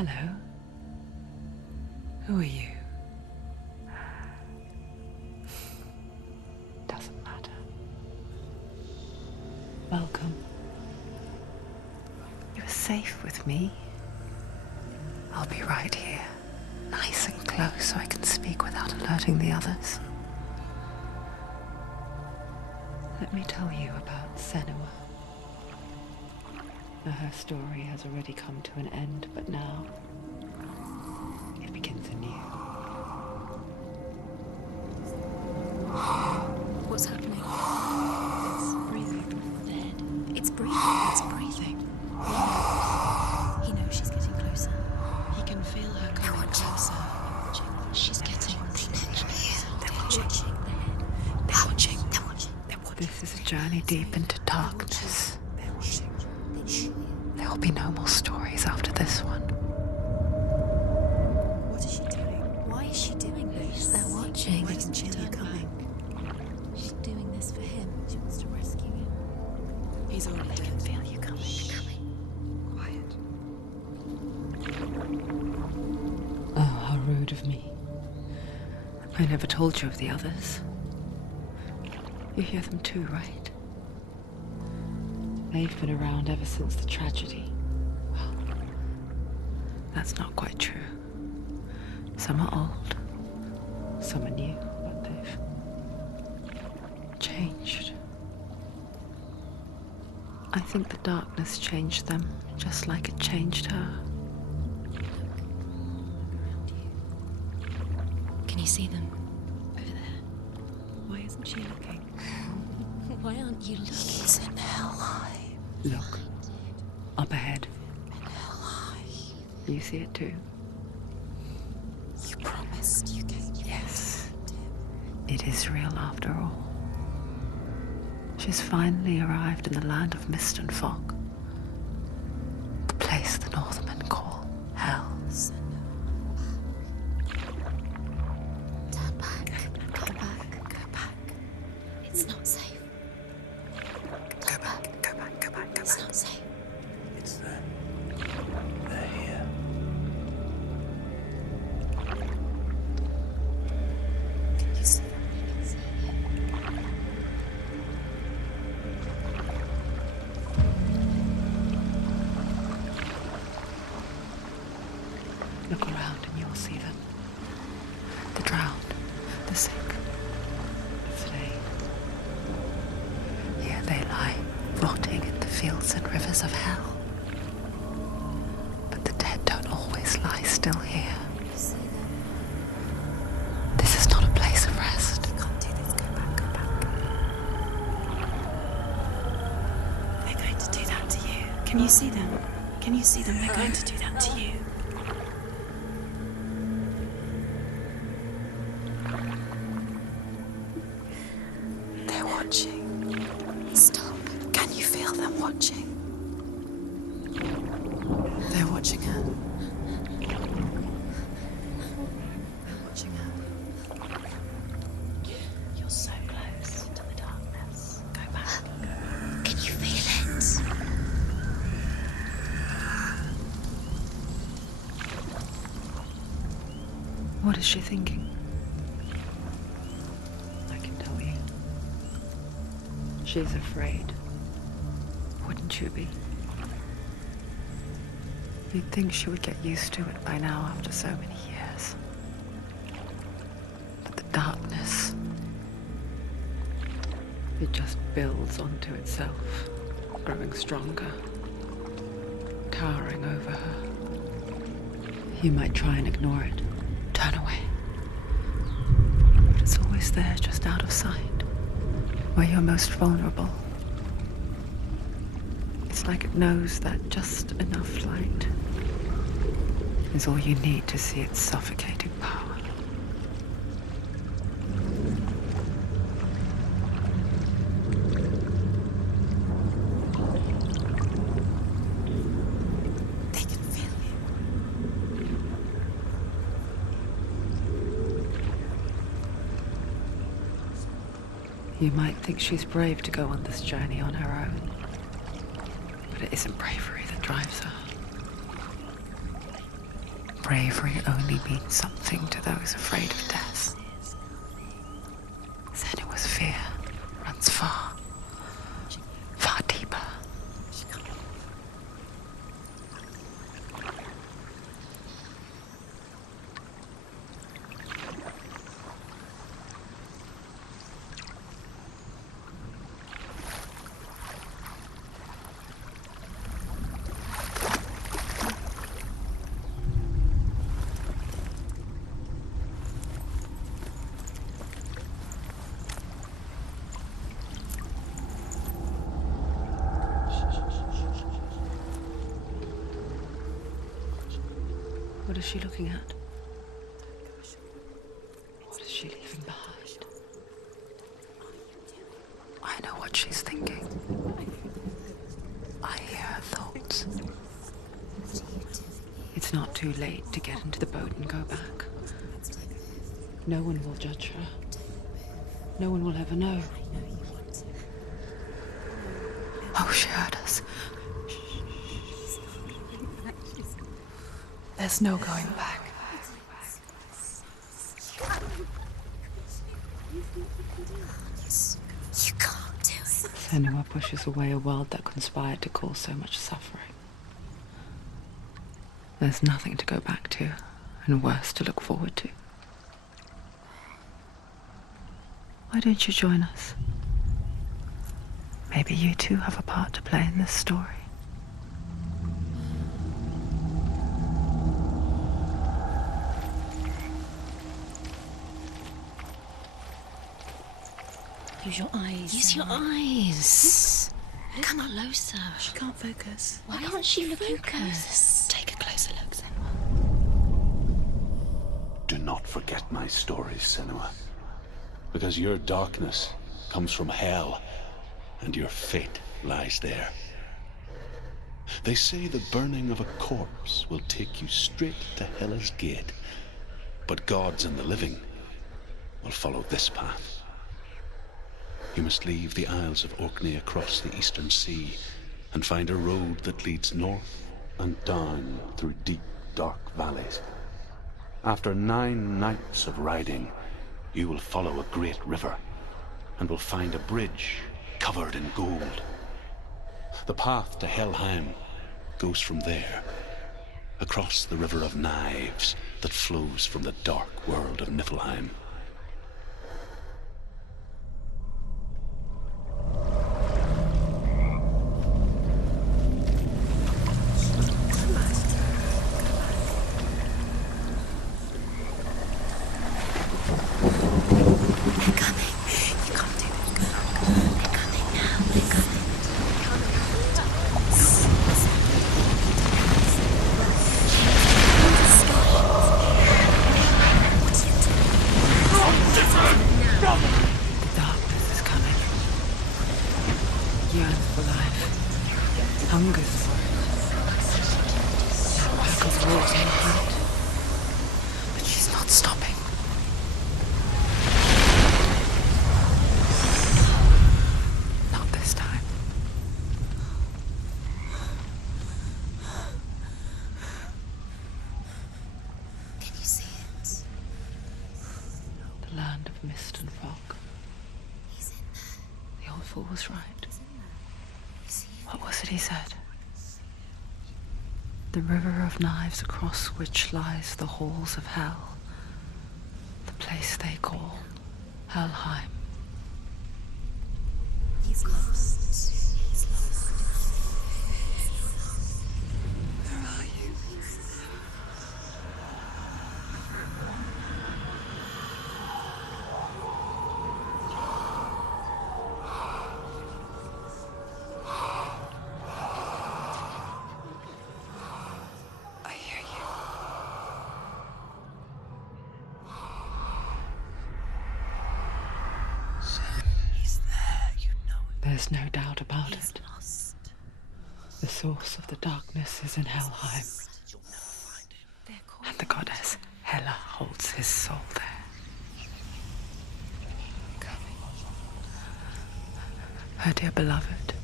Hello. Who are you? Doesn't matter. Welcome. You're safe with me. I'll be right here, nice and close so I can speak without alerting the others. Let me tell you about Senua. Now, her story has already come to an end, but now it begins anew. What's happening? It's breathing. Dead. It's breathing. It's breathing. Yeah. He knows she's getting closer. He can feel her coming closer. She's getting closer. They're watching. They're watching. They're watching. This is a journey deep into darkness. There will be no more stories after this one. What is she doing? Why is she doing this? They're watching. They can feel her coming. She's doing this for him. She wants to rescue him. He's already dead. They can feel you coming. Quiet. Oh, how rude of me. I never told you of the others. You hear them too, right? They've been around ever since the tragedy. Well, that's not quite true. Some are old, some are new, but they've changed. I think the darkness changed them, just like it changed her. Can you see them? Over there. Why isn't she looking? Why aren't you looking? He's in hell high. Look, up ahead. In hell high. You see it too? You promised you gave. Yes. It is real after all. She's finally arrived in the land of mist and fog. The place the Northmen call hell. Turn back. Go back. Go back. It's not safe. Go back. Go back. Go back. Go back. It's not safe. It's them. They're here. Can you see them? Look around and you'll see them. The drowned, the sick, the slain. Here they lie, rotting in the fields and rivers of hell. But the dead don't always lie still here. You see them? This is not a place of rest. You can't do this. Go back. Go back. They're going to do that to you. Can you see them? Can you see them? They're going to do that to you. They're watching. Stop. Can you feel them watching? They're watching her. They're watching her. You're so close to the darkness. Go back. Can you feel it? What is she thinking? I can tell you. She's afraid. Wouldn't you be? You'd think she would get used to it by now after so many years. But the darkness, it just builds onto itself, growing stronger, towering over her. You might try and ignore it, turn away. But it's always there, just out of sight, where you're most vulnerable. It's like it knows that just enough light is all you need to see its suffocating power. They can feel you. You might think she's brave to go on this journey on her own, but it isn't bravery that drives her. bravery only means something to those afraid of death. Senua's fear runs far, far deeper. What is she looking at? What is she leaving behind? I know what she's thinking. I hear her thoughts. It's not too late to get into the boat and go back. No one will judge her. No one will ever know. Oh, she heard us. There's no going back. You can't do it. Senua pushes away a world that conspired to cause so much suffering. There's nothing to go back to, and worse to look forward to. Why don't you join us? Maybe you too have a part to play in this story. Use your eyes. Use your eyes. Come closer. She can't focus. Why can't she focus? Take a closer look, Senua. Do not forget my stories, Senua. Because your darkness comes from hell, and your fate lies there. They say the burning of a corpse will take you straight to Hela's gate, but gods and the living will follow this path. You must leave the Isles of Orkney across the eastern sea and find a road that leads north and down through deep, dark valleys. After 9 nights of riding, you will follow a great river and will find a bridge covered in gold. The path to Helheim goes from there, across the river of knives that flows from the dark world of Niflheim. Mist and fog. The old fool was right. What was it he said? The river of knives across which lies the halls of hell. The place they call Helheim. He's lost. He's lost. Where are you? There's no doubt about it. The source of the darkness is in Helheim. And the goddess Hela holds his soul there. Her dear beloved,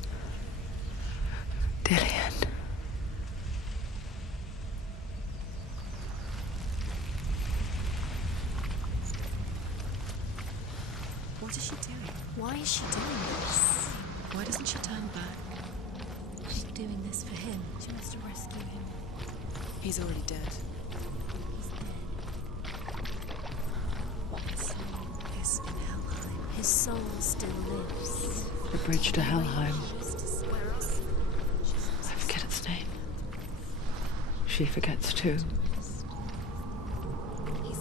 Dillian. Why is she doing this? Why doesn't she turn back? She's doing this for him. She wants to rescue him. He's already dead. He's dead. His soul is in Helheim. His soul still lives. The bridge to Helheim. Where else? I forget its name. She forgets too.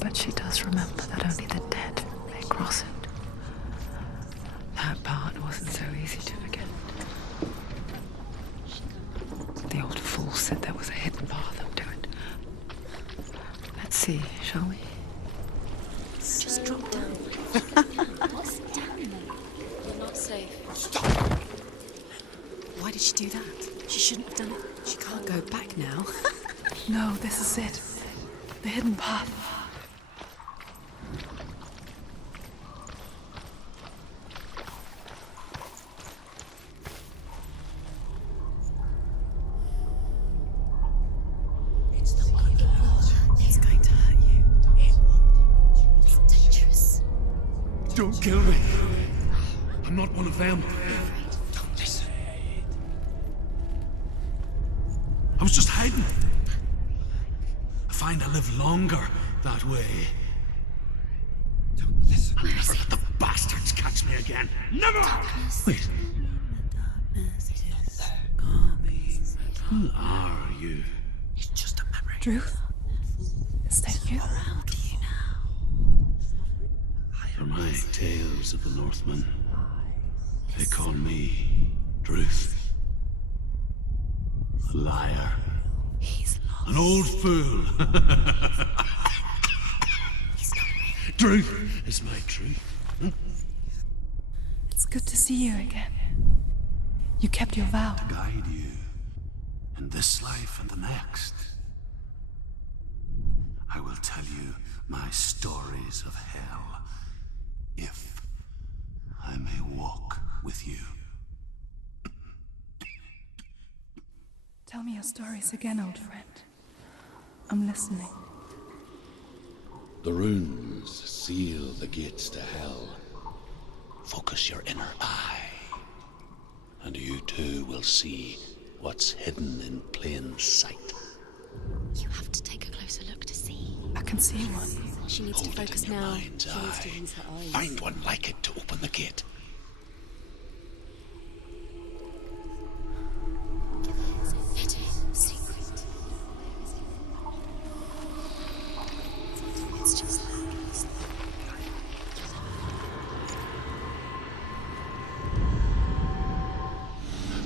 But she does remember that only the dead may cross it. That part wasn't so easy to forget. The old fool said there was a hidden path up to it. Let's see, shall we? Just drop down. What's down there? You're not safe. Stop! Why did she do that? She shouldn't have done it. She can't go back now. No, this is it. The hidden path. It's going to hurt you. It's dangerous. Don't kill me. I'm not one of them. Don't listen. I was just hiding. I find I live longer that way. Don't listen. I'll never let the bastards catch me again. Never! Wait. Who are you? It's just a memory. Truth? Is that you? Around you now. For my tales of the Northmen, they call me Druth. A liar. He's lost. An old fool. Truth is my truth. It's good to see you again. You kept your vow. Guide you in this life and the next. I will tell you my stories of hell, if I may walk with you. Tell me your stories again, old friend. I'm listening. The runes seal the gates to hell. Focus your inner eye, and you too will see what's hidden in plain sight. You have to take a closer look to see. I can see one. She needs Hold to it focus in your now. mind's She needs to eye. use her eyes. Find one like it to open the gate. Hidden secret. It's just that.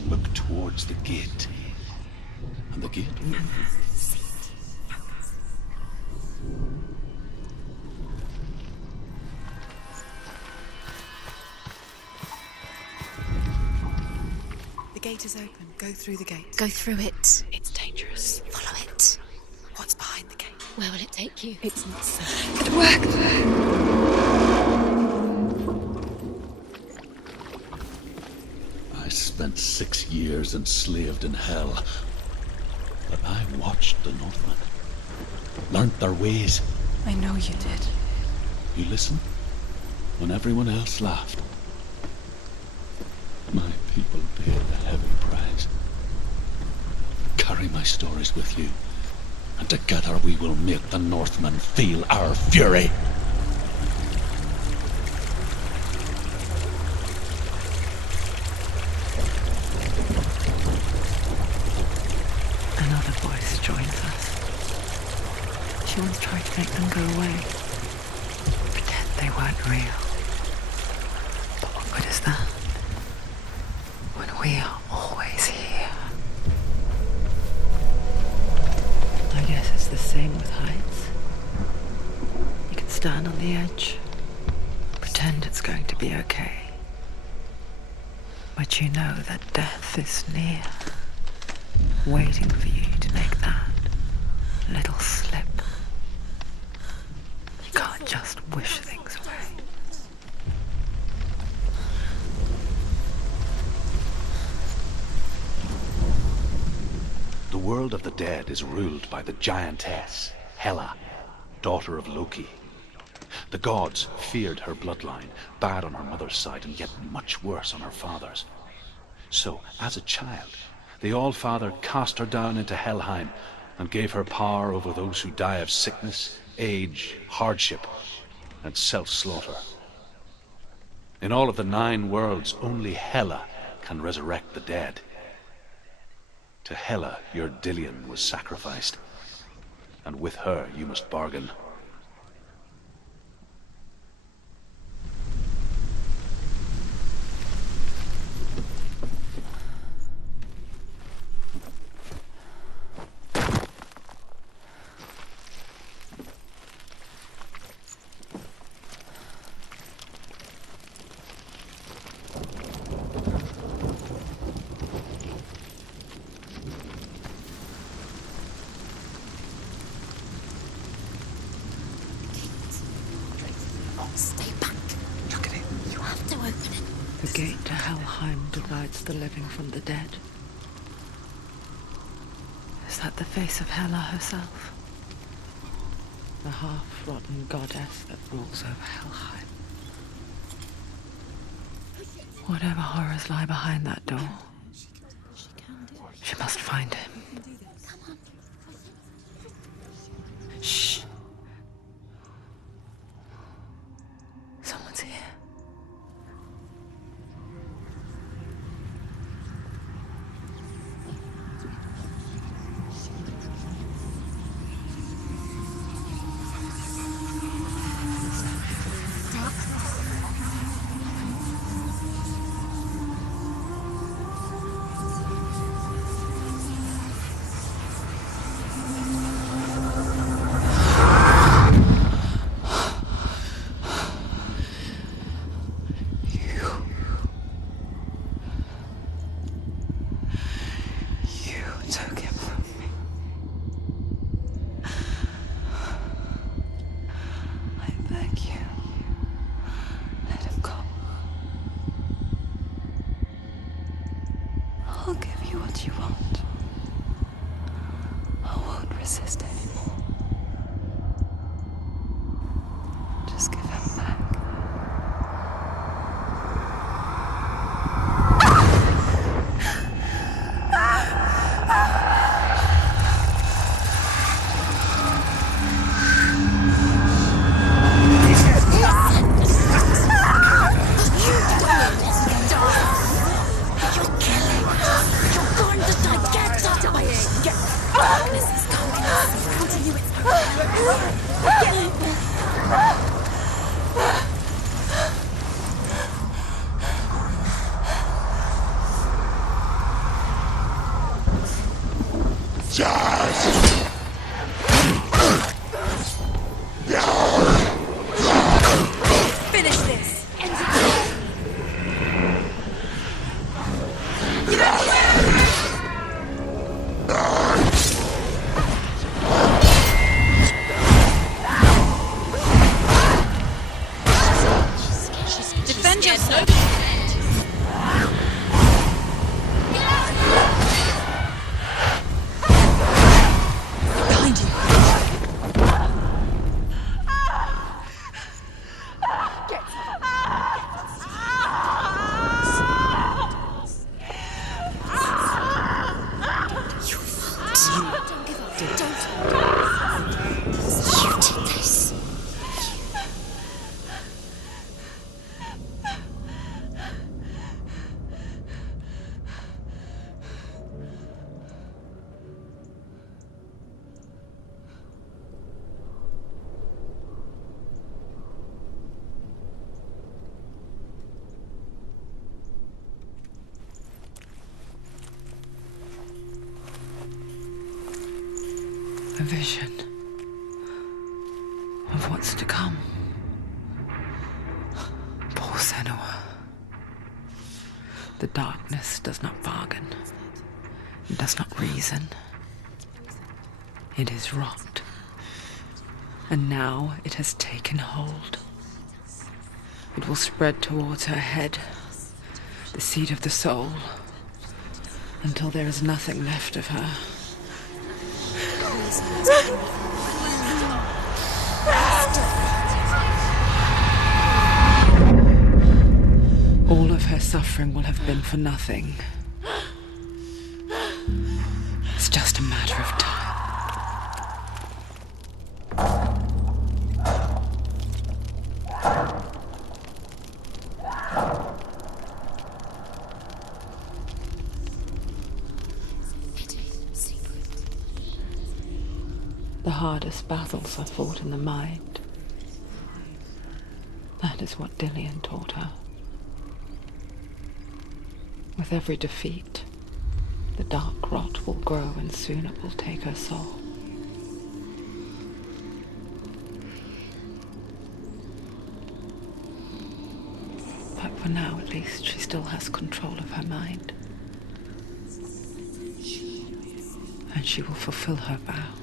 Look towards the gate. And the gate will The gate is open. Go through the gate. Go through it. It's dangerous. Follow it. What's behind the gate? Where will it take you? It's not safe. It worked! I spent 6 years enslaved in hell. But I watched the Northmen. Learnt their ways. I know you did. You listened when everyone else laughed. My people paid a heavy price. Carry my stories with you, and together we will make the Northmen feel our fury. Another voice joins us. She once tried to make them go away. Pretend they weren't real. But what good is that? When we are always here. I guess it's the same with heights. You can stand on the edge, pretend it's going to be okay. But you know that death is near, waiting for you to make that little slip. You can't just wish things away. The world of the dead is ruled by the giantess, Hela, daughter of Loki. The gods feared her bloodline, bad on her mother's side and yet much worse on her father's. So, as a child, the All-Father cast her down into Helheim and gave her power over those who die of sickness, age, hardship, and self-slaughter. In all of the 9 worlds, only Hela can resurrect the dead. To Hela, your Dillion was sacrificed, and with her you must bargain. Stay back. Look at it. You have to open it. The gate to Helheim divides the living from the dead. Is that the face of Hela herself? The half-rotten goddess that rules over Helheim. Whatever horrors lie behind that door, she must find him. Shh. Someone's here. I'll give you what you want. I won't resist anymore. Just give him back. Finish this! Defend yourself! Behind you! A vision of what's to come. Poor Senua. The darkness does not bargain. It does not reason. It is rot. And now it has taken hold. It will spread towards her head, the seat of the soul, until there is nothing left of her. all of her suffering will have been for nothing. It's just a matter of time. The hardest battles are fought in the mind. That is what Dillian taught her. With every defeat, the dark rot will grow and soon it will take her soul. But for now, at least, she still has control of her mind. And she will fulfill her vow,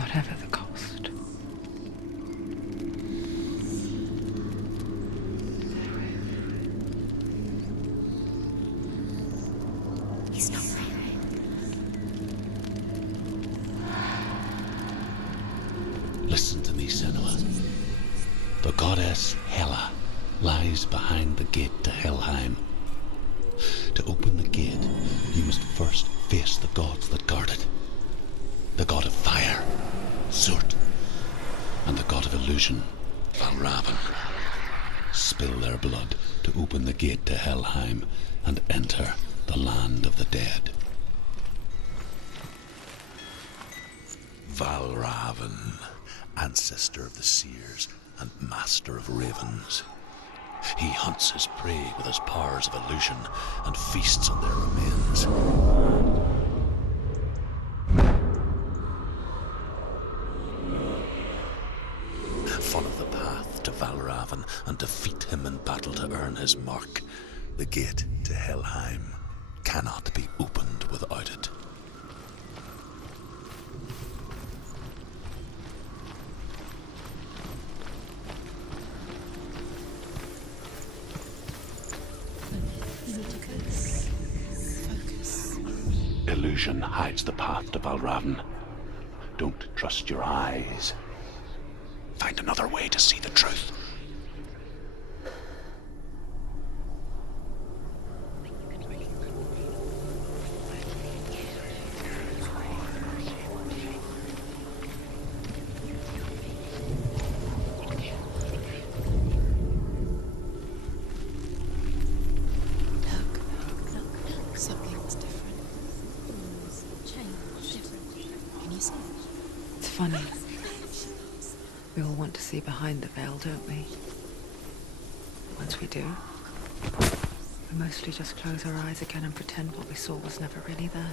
whatever the cost. He's not right. Listen to me, Senua. The goddess Hela lies behind the gate to Helheim. To open the gate, you must first face the gods that guard it. The god of fire, Surt, and the god of illusion, Valravn. Spill their blood to open the gate to Helheim and enter the land of the dead. Valravn, ancestor of the seers and master of ravens. He hunts his prey with his powers of illusion and feasts on their remains. Follow the path to Valravn and defeat him in battle to earn his mark. The gate to Helheim cannot be opened without it. Focus. Illusion hides the path to Valravn. Don't trust your eyes. Find another way to see the truth. Something's different. Change. Different. Can you see? It's funny. We all want to see behind the veil, don't we? Once we do, we mostly just close our eyes again and pretend what we saw was never really there.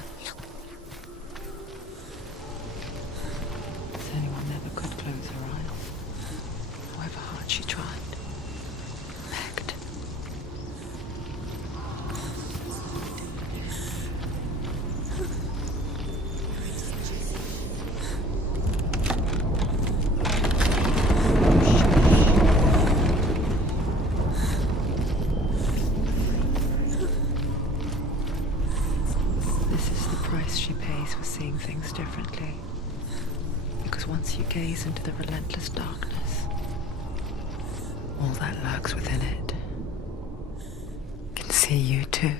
Anyone never could close her eyes, however hard she tried. Begged. This is the price she pays for seeing things differently. Because once you gaze into the relentless darkness, all that lurks within it can see you too.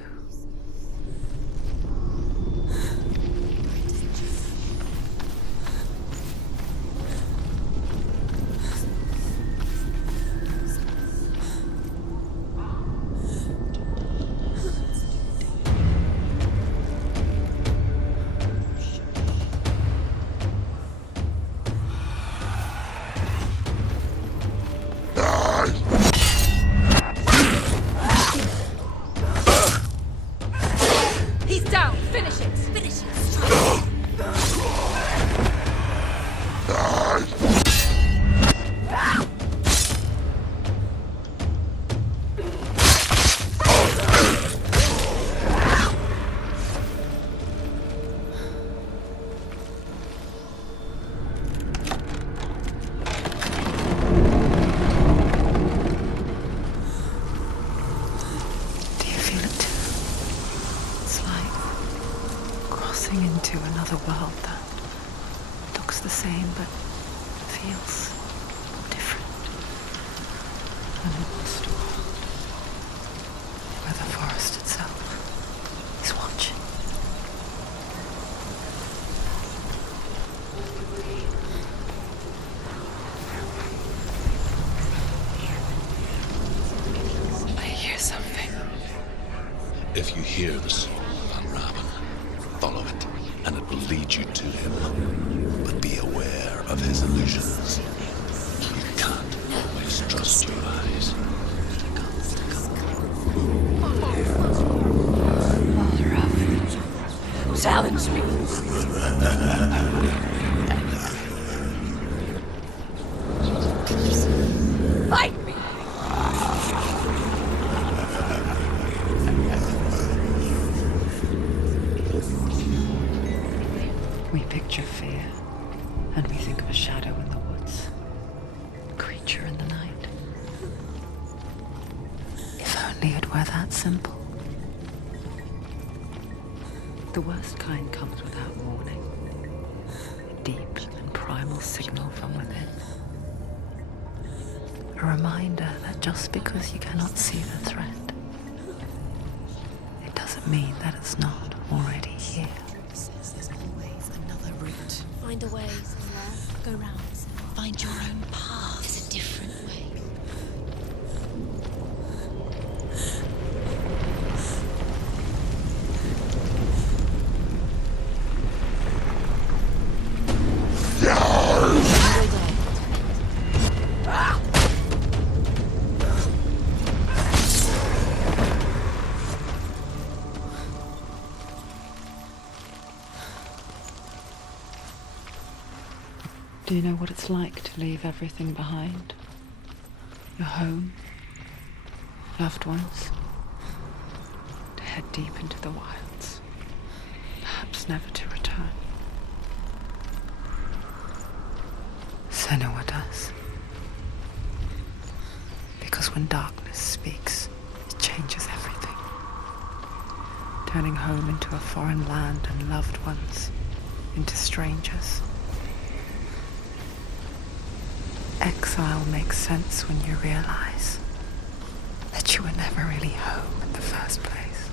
He's down. Finish it. Finish it. Do you feel it too? It's like crossing into another world that looks the same but feels different. A lost world. If you hear the song of Unraven, follow it, and it will lead you to him. But be aware of his illusions. You can't always trust your eyes. Silence me. Fight me. We picture fear, and we think of a shadow in the woods, a creature in the night. If only it were that simple. The worst kind comes without warning. A deep and primal signal from within. A reminder that just because you cannot see the threat, it doesn't mean that it's not already here. There's always another route. Find a way. Go round. Find your own path. There's a different way. Do you know what it's like to leave everything behind? Your home, loved ones, to head deep into the wilds, perhaps never to return. Senua does. Because when darkness speaks, it changes everything, turning home into a foreign land and loved ones into strangers. Exile makes sense when you realize that you were never really home in the first place.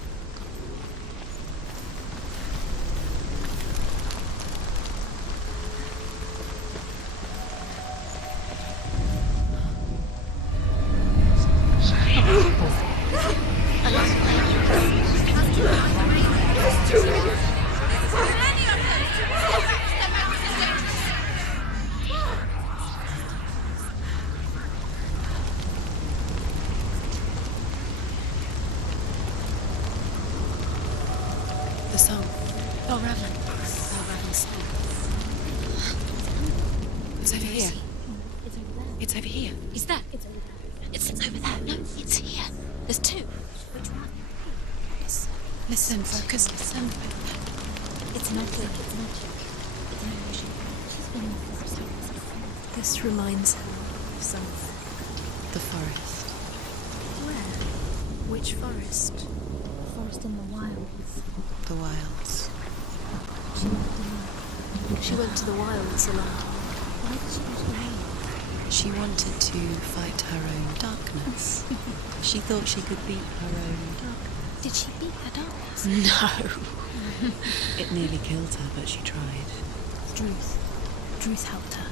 The song. Raven's song. It's over here. It's over here. Is that? It's over there. It's over there. No, it's here. There's two. Which one? Yes. Listen, focus, listen. It's not like it's not you. It's an illusion. She's been in the forest. This reminds her of something. The forest. Where? Which forest? Forest in the wilds. The wilds. She went to the wilds a lot. Why did she go to the wilds? She wanted to fight her own darkness. She thought she could beat her own darkness. Did she beat her darkness? No. It nearly killed her, but she tried. Druth helped her.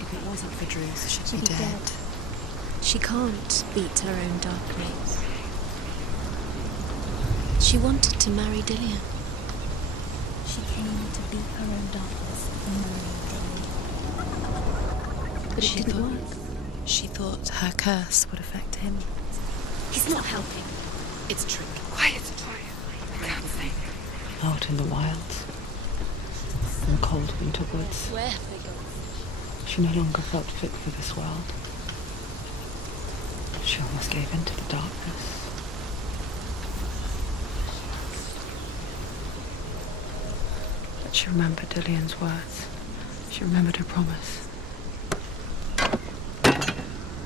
If it wasn't for Druth, she'd be She'd be dead. She can't beat her own darkness. She wanted to marry Dillian. She came to beat her own darkness and marry. But it didn't work. She thought her curse would affect him. He's not helping. It's a trick. Quiet! I can't think. Out in the wilds, in the cold winter woods, Where have they gone? she no longer felt fit for this world. She almost gave in to the darkness. But she remembered Dillian's words. She remembered her promise.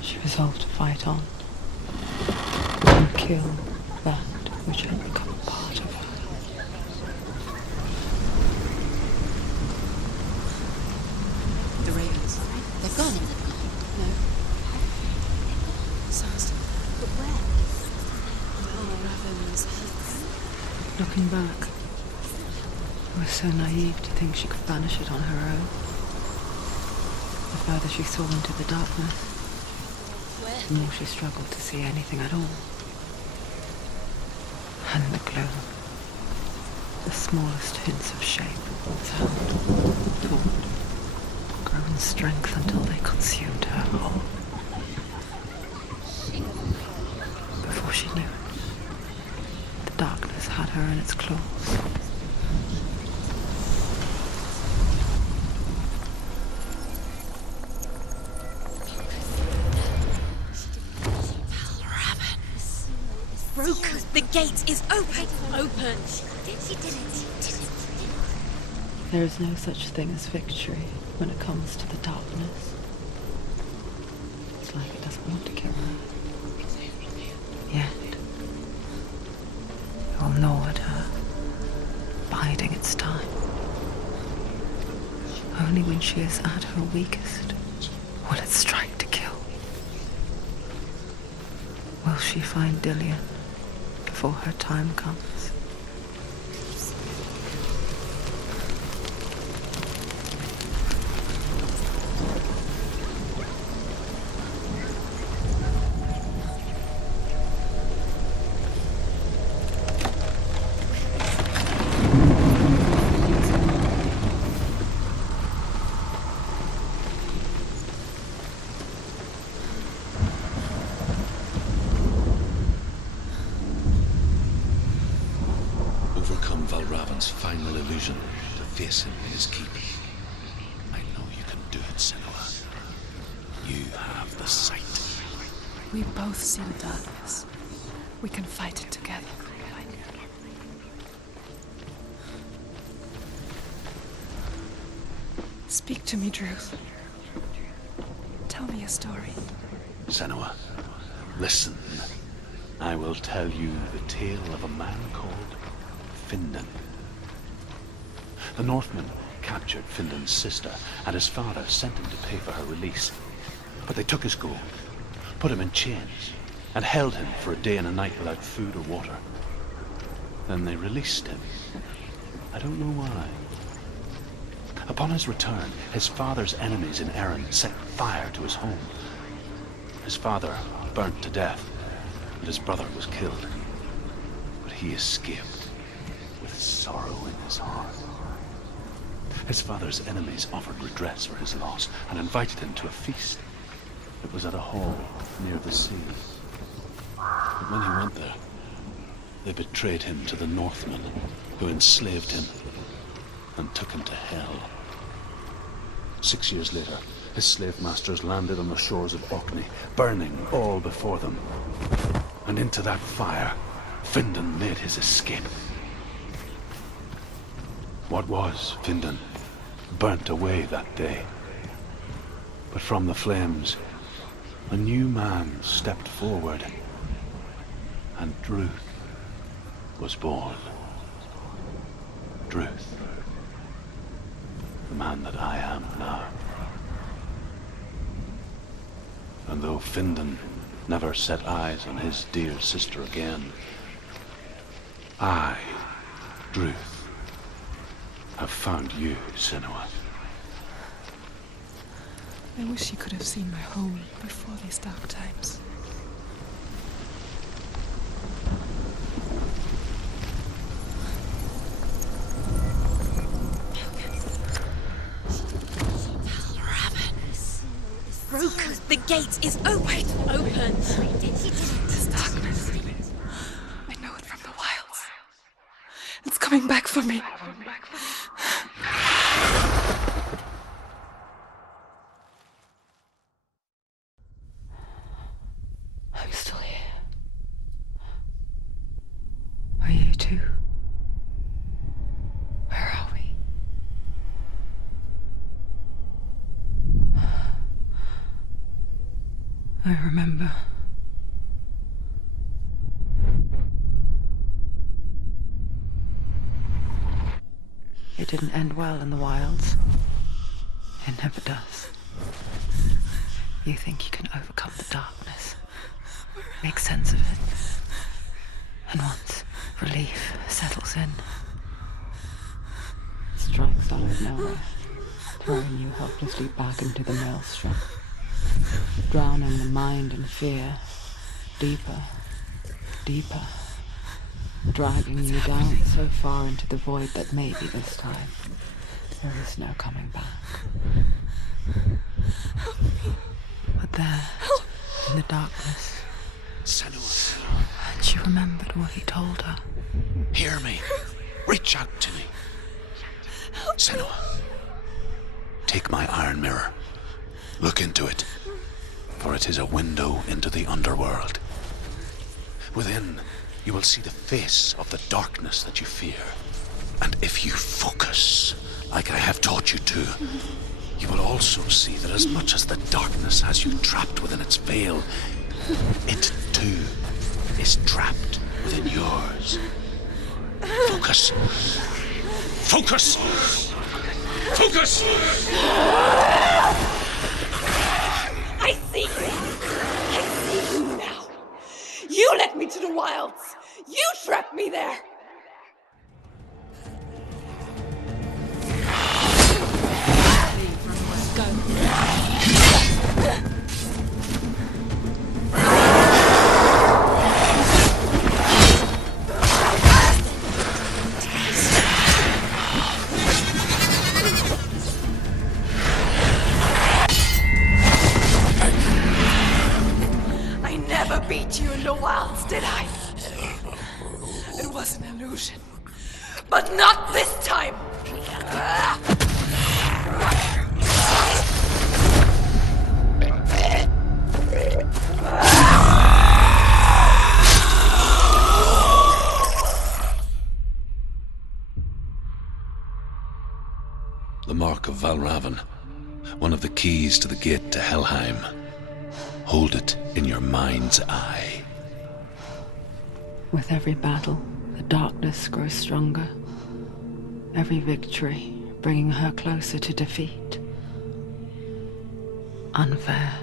She resolved to fight on and kill that which had become a part of her. The ravens. They've gone. No. Sounds. But where? Oh, ravens. Looking back, I was so naive to think she could banish it on her own. The further she saw into the darkness, the more she struggled to see anything at all. And the gloom. The smallest hints of shape, sound, thought, grow in strength until they consumed her whole. Before she knew it, the darkness had her in its claws. Broken. The gate is open. Open. She did it. There is no such thing as victory when it comes to the darkness. It's like it doesn't want to kill her. Yet, it will gnaw at her, biding its time. Only when she is at her weakest will it strike to kill. Will she find Dillian before her time comes? Final illusion to face him in his keep. I know you can do it, Senua. You have the sight. We both see the darkness. We can fight it together. Speak to me, Druth. Tell me a story. Senua, listen. I will tell you the tale of a man called Findan. The Northmen captured Findan's sister, and his father sent him to pay for her release. But they took his gold, put him in chains, and held him for a day and a night without food or water. Then they released him. I don't know why. Upon his return, his father's enemies in Erin set fire to his home. His father burnt to death, and his brother was killed. But he escaped with sorrow in his heart. His father's enemies offered redress for his loss and invited him to a feast. It was at a hall near the sea. But when he went there, they betrayed him to the Northmen, who enslaved him and took him to hell. 6 years later, his slave masters landed on the shores of Orkney, burning all before them. And into that fire, Findan made his escape. What was Findan burnt away that day. But from the flames, a new man stepped forward, and Druth was born. Druth, the man that I am now. And though Findan never set eyes on his dear sister again, I, Druth, have found you, Senua. I wish you could have seen my home before these dark times. Broken. The gate is open. Open. This darkness. I know it from the wilds. It's coming back for me. I'm still here. Are you too? Where are we? I remember. It didn't end well in the wilds. It never does. You think you can overcome the darkness, make sense of it, and once relief settles in, it strikes out of nowhere, throwing you helplessly back into the maelstrom, drowning the mind in fear, deeper, deeper, dragging you down so far into the void that maybe this time there is no coming back. But there, in the darkness, Senua, she remembered what he told her. hear me. Reach out to me. Senua, take my iron mirror. Look into it, for it is a window into the underworld. Within, you will see the face of the darkness that you fear. And if you focus, like I have taught you to, you will also see that as much as the darkness has you trapped within its veil, it too is trapped within yours. Focus. Focus! Focus! I see you! I see you now! You led me to the wilds! You trapped me there! I never beat you in the wilds, did I? It was an illusion. But not this time! The mark of Valravan, one of the keys to the gate to Helheim. Hold it in your mind's eye. With every battle, the darkness grows stronger. Every victory bringing her closer to defeat. Unfair,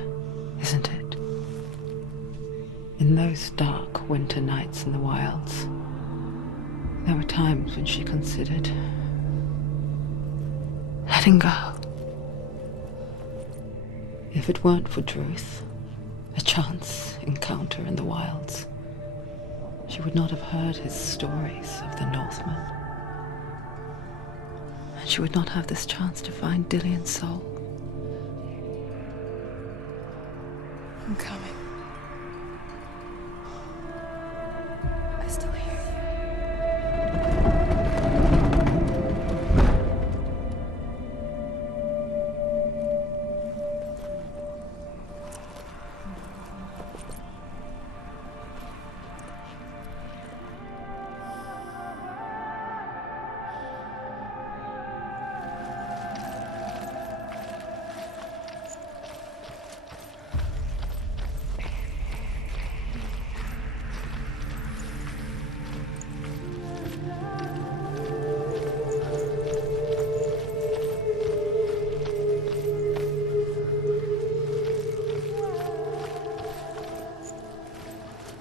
isn't it? In those dark winter nights in the wilds, there were times when she considered letting go. If it weren't for Druth, a chance encounter in the wilds, she would not have heard his stories of the Northmen. And she would not have this chance to find Dillion's soul. I'm coming. I still hear you.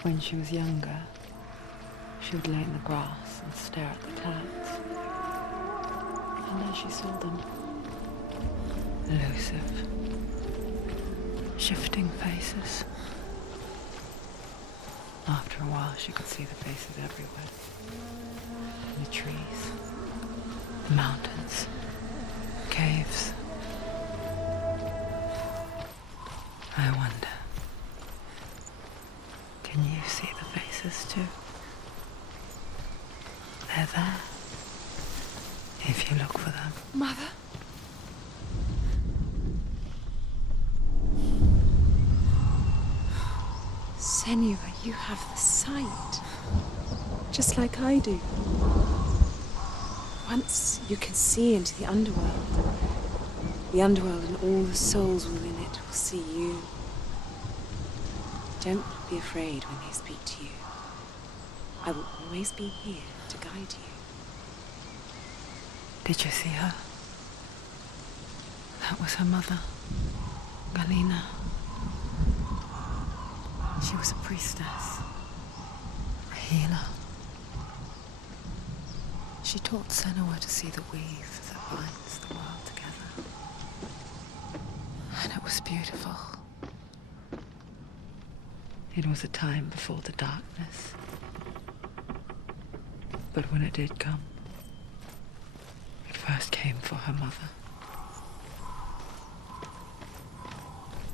When she was younger, she would lay in the grass and stare at the clouds. And as she saw them, elusive, shifting faces. After a while, she could see the faces everywhere. In the trees, the mountains, caves. I wonder, can you see the faces too? They're there, if you look for them. Mother? Senua, you have the sight. Just like I do. Once you can see into the underworld. The underworld and all the souls within it will see you. Don't be afraid when they speak to you. I will always be here to guide you. Did you see her? That was her mother, Galina. She was a priestess, a healer. She taught Senua to see the weave that binds the world together. And it was beautiful. It was a time before the darkness. But when it did come, it first came for her mother.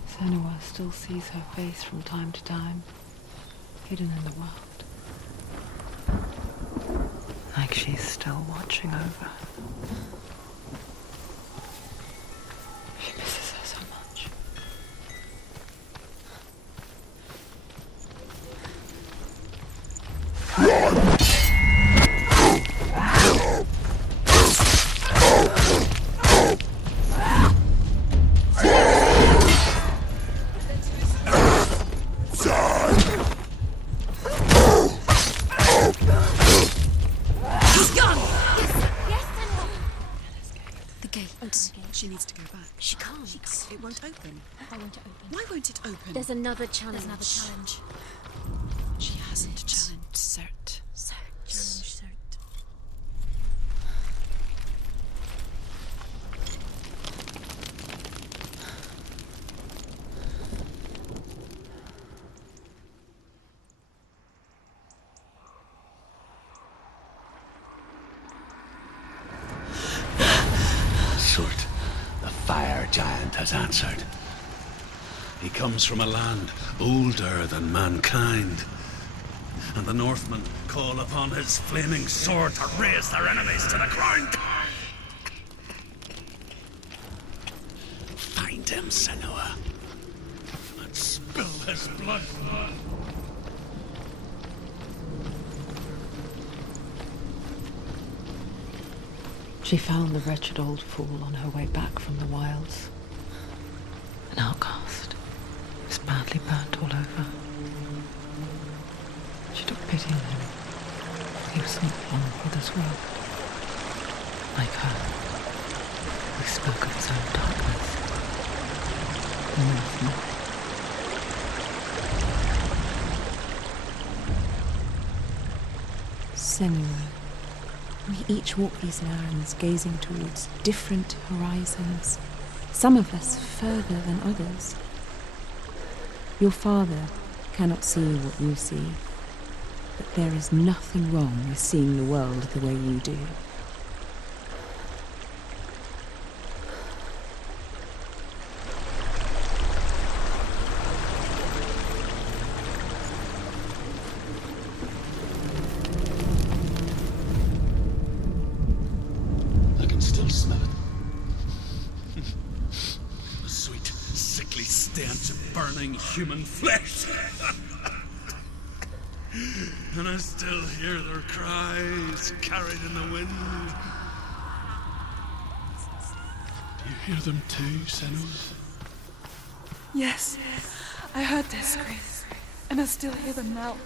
Senua still sees her face from time to time, hidden in the world. Like she's still watching over her. She misses her so much. She needs to go back. She can't. It won't open. Why won't it open? Why won't it open? There's another challenge. She hasn't challenged Cert. Challenge Cert. Surt, the fire giant, has answered. He comes from a land older than mankind, and the Northmen call upon his flaming sword to raise their enemies to the ground. Find him, Senua, and spill his blood. She found the wretched old fool on her way back from the wilds. An outcast. He was badly burnt all over. She took pity on him. He was not long for this world. Like her, he spoke of his own darkness. The Northman. Senua, we each walk these lands gazing towards different horizons, some of us further than others. Your father cannot see what you see, but there is nothing wrong with seeing the world the way you do. I can still smell it. The sweet, sickly stench of burning human flesh. And I still hear their cries carried in the wind. You hear them too, Senua? Yes, I heard their screams, and I still hear them now.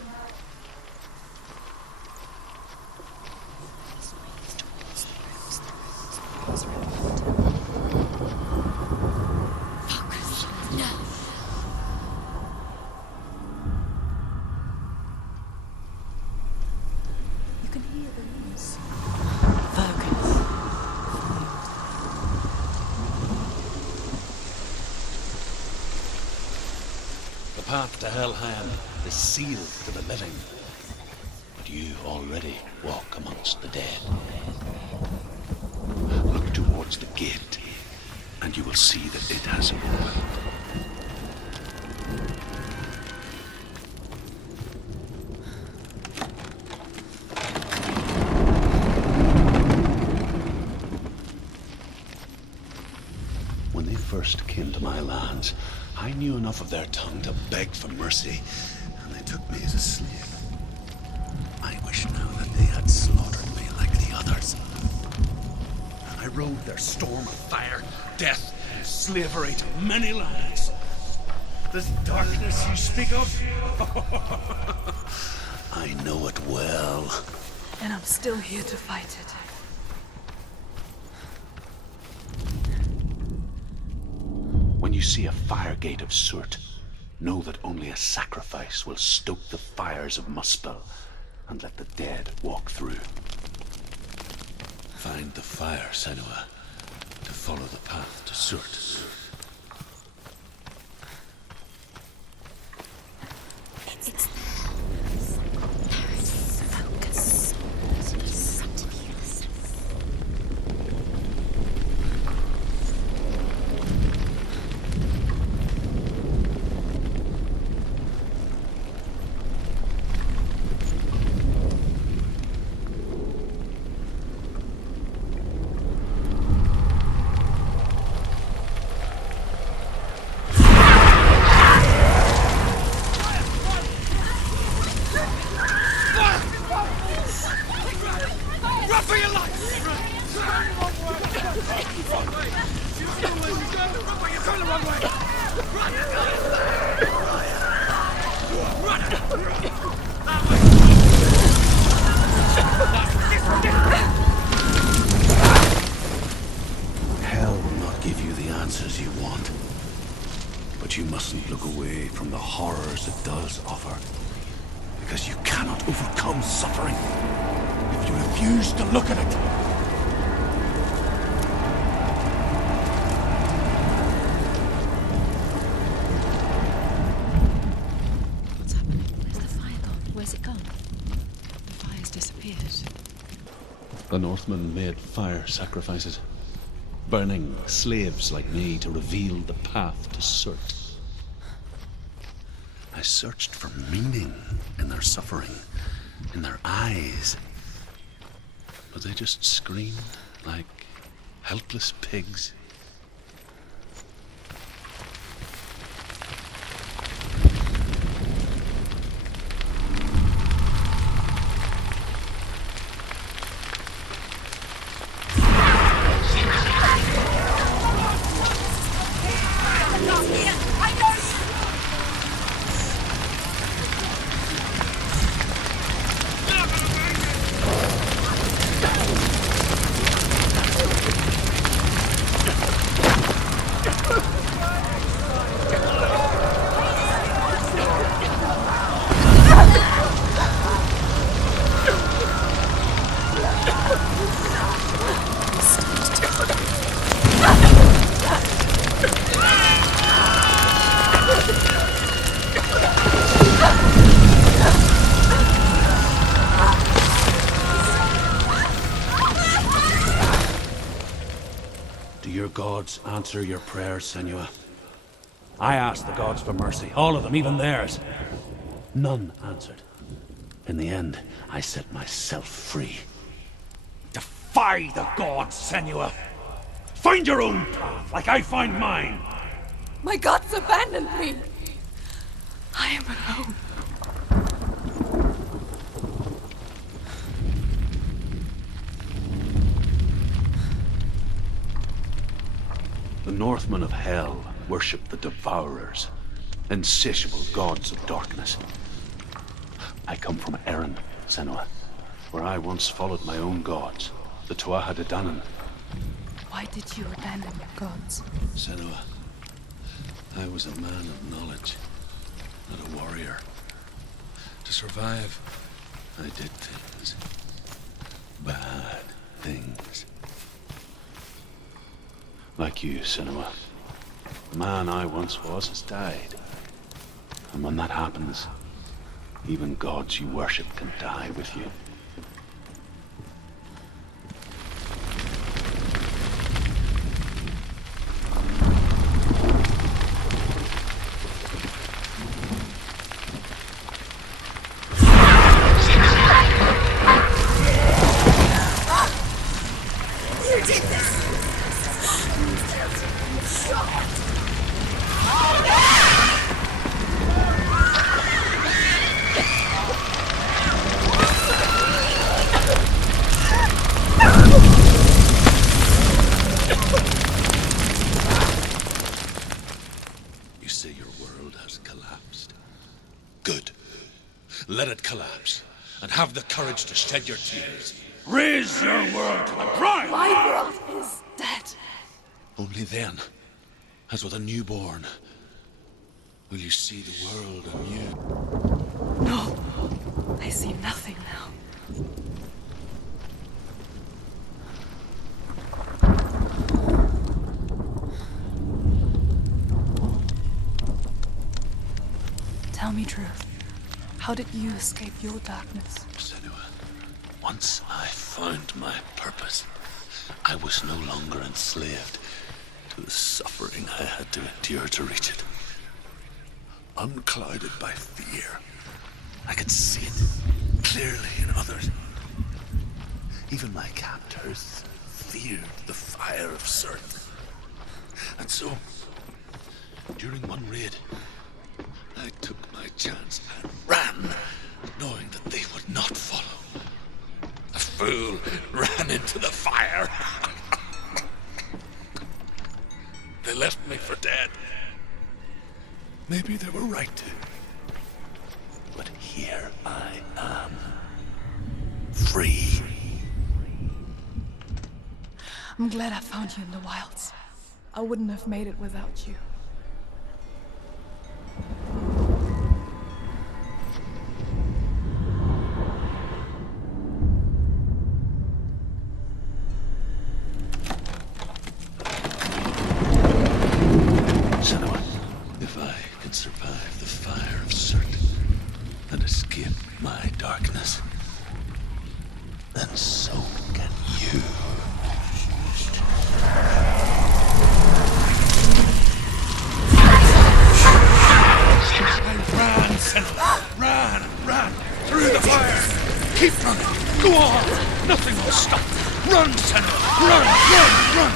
Focus. No. You can hear the leaves. Focus. The path to Helheim is sealed to the living, but you already walk amongst the dead. Look towards the gate, and you will see that it has opened. When they first came to my lands, I knew enough of their tongue to beg for mercy, and they took me as a slave. I wish now that they had slaughtered me like the others. I rode their storm of fire, death, and slavery to many lands. This darkness you speak of, I know it well. And I'm still here to fight it. When you see a fire gate of Surt, know that only a sacrifice will stoke the fires of Muspel and let the dead walk through. Find the fire, Senua, to follow the path to Surt. It's there. There it is. Focus. Run for your life! You're going the wrong way! Hell will not give you the answers you want. But you mustn't look away from the horrors it does offer. Because you cannot overcome suffering if you refuse to look at it. What's happening? Where's the fire gone? Where's it gone? The fire's disappeared. The Northmen made fire sacrifices, burning slaves like me to reveal the path to Surt. I searched for meaning in their suffering, in their eyes. But they just screamed like helpless pigs. Do your gods answer your prayers, Senua? I asked the gods for mercy, all of them, even theirs. None answered. In the end, I set myself free. Defy the gods, Senua! Find your own path, like I find mine! My gods abandoned me. I am alone. The Northmen of Hell worship the Devourers, insatiable gods of darkness. I come from Erin, Senua, where I once followed my own gods, the Tuatha De Danann. Why did you abandon your gods? Senua, I was a man of knowledge, not a warrior. To survive, I did things. Bad things. Like you, Senua. The man I once was has died. And when that happens, even gods you worship can die with you. Let it collapse, and have the courage to shed your tears. Raise your world to the ground! My world is dead. Only then, as with a newborn, will you see the world anew. No, I see nothing now. Tell me truth. How did you escape your darkness? Senua, once I found my purpose, I was no longer enslaved to the suffering I had to endure to reach it. Unclouded by fear, I could see it clearly in others. Even my captors feared the fire of Surt. And so, during one raid, I took my chance and ran, knowing that they would not follow. A fool ran into the fire. They left me for dead. Maybe they were right to. But here I am. Free. I'm glad I found you in the wilds. I wouldn't have made it without you. Senua, if I can survive the fire of certain and escape my darkness, then so can you. Run, Senua! Run! Through the fire! Keep running! Go on! Nothing will stop! Run, Senua! Run!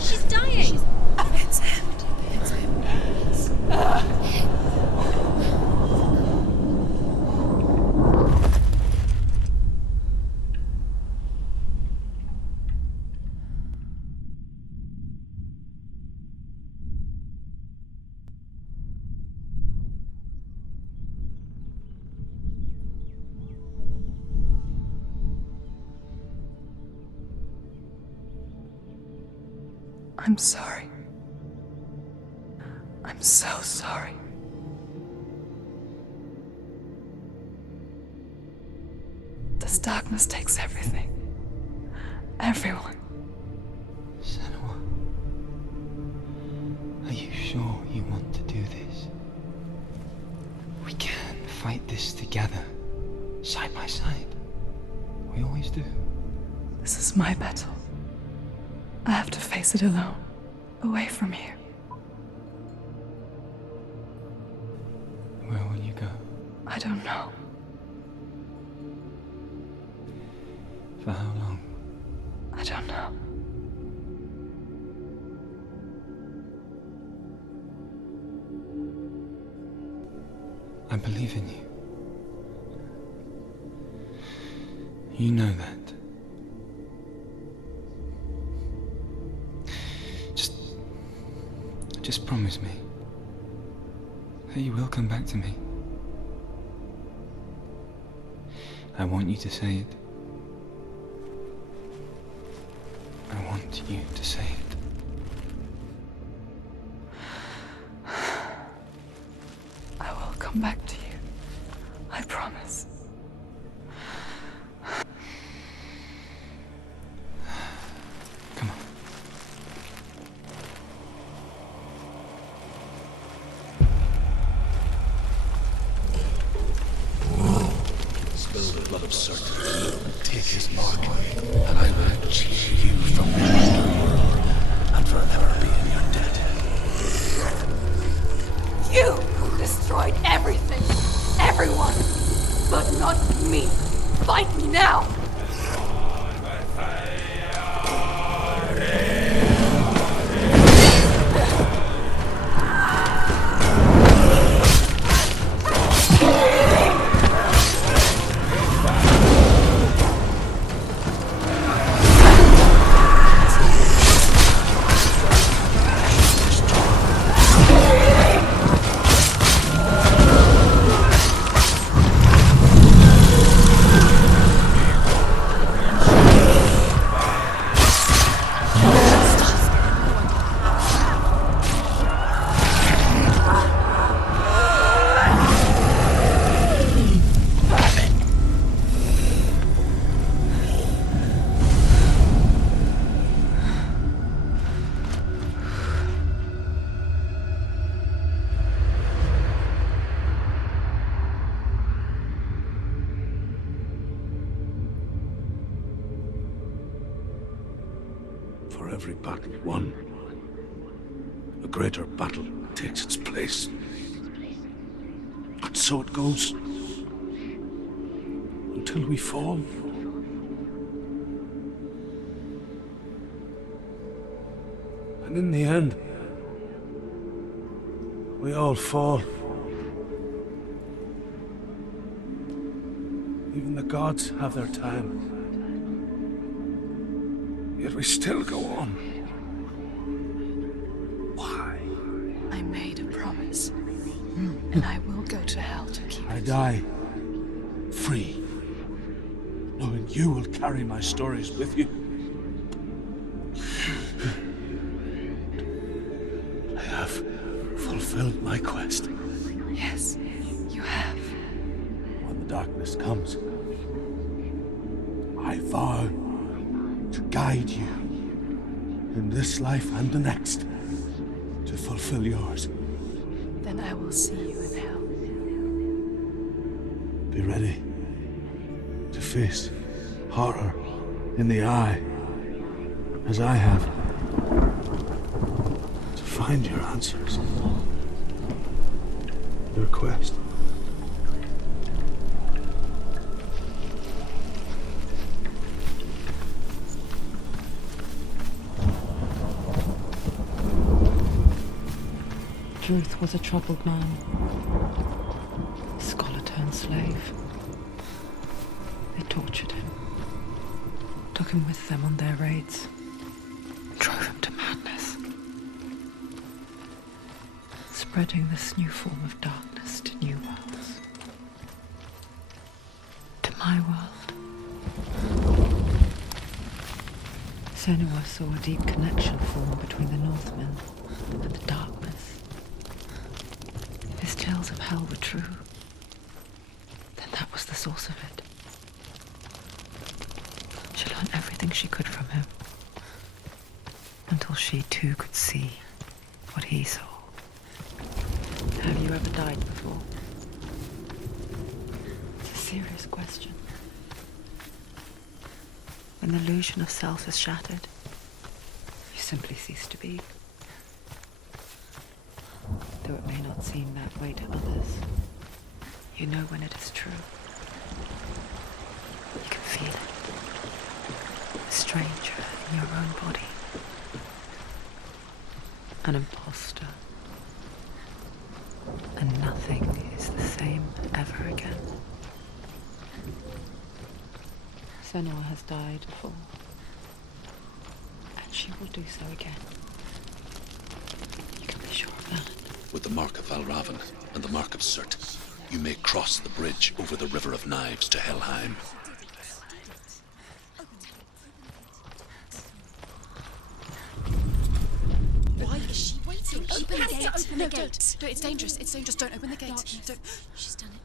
She's dying. It's him. I'm sorry. I'm so sorry. This darkness takes everything. Everyone. Senua, are you sure you want to do this? We can fight this together, side by side. We always do. This is my battle. I have to face it alone, away from here. Where will you go? I don't know. For how long? I don't know. I believe in you. You know that. Just promise me that you will come back to me. I want you to say it. I want you to say it. I will come back to you. I promise. Come on. Spill the blood of certain and take his mark, and I will cheer you from the underworld and forever be in your debt. You destroyed everything. For every battle won, a greater battle takes its place. And so it goes. Until we fall. And in the end, we all fall. Even the gods have their time. Yet we still go on. Why? I made a promise. And I will go to hell to keep I it. die free, knowing you will carry my stories with you. I have fulfilled my quest. Yes, you have. When the darkness comes, I vow to guide you in this life and the next to fulfill yours. Then I will see you in hell. Be ready to face horror in the eye, as I have, to find your answers, your quest. Ruth was a troubled man. Scholar turned slave. They tortured him. Took him with them on their raids. Drove him to madness. Spreading this new form of darkness to new worlds. To my world. Senua saw a deep connection form between the Northmen and the darkness. His tales of hell were true, then that was the source of it. She learned everything she could from him, until she too could see what he saw. Have you ever died before? It's a serious question. When the illusion of self is shattered, you simply cease to be. Though it may not seem that way to others, you know when it is true. You can feel it. A stranger in your own body. An imposter. And nothing is the same ever again. Senua has died before. And she will do so again. You can be sure of that. With the mark of Valravan and the mark of Surt, you may cross the bridge over the River of Knives to Helheim. Why is she waiting? Open the gate. Open the gate. Don't. It's dangerous. It's dangerous. Don't open the gate. Don't. She's done it.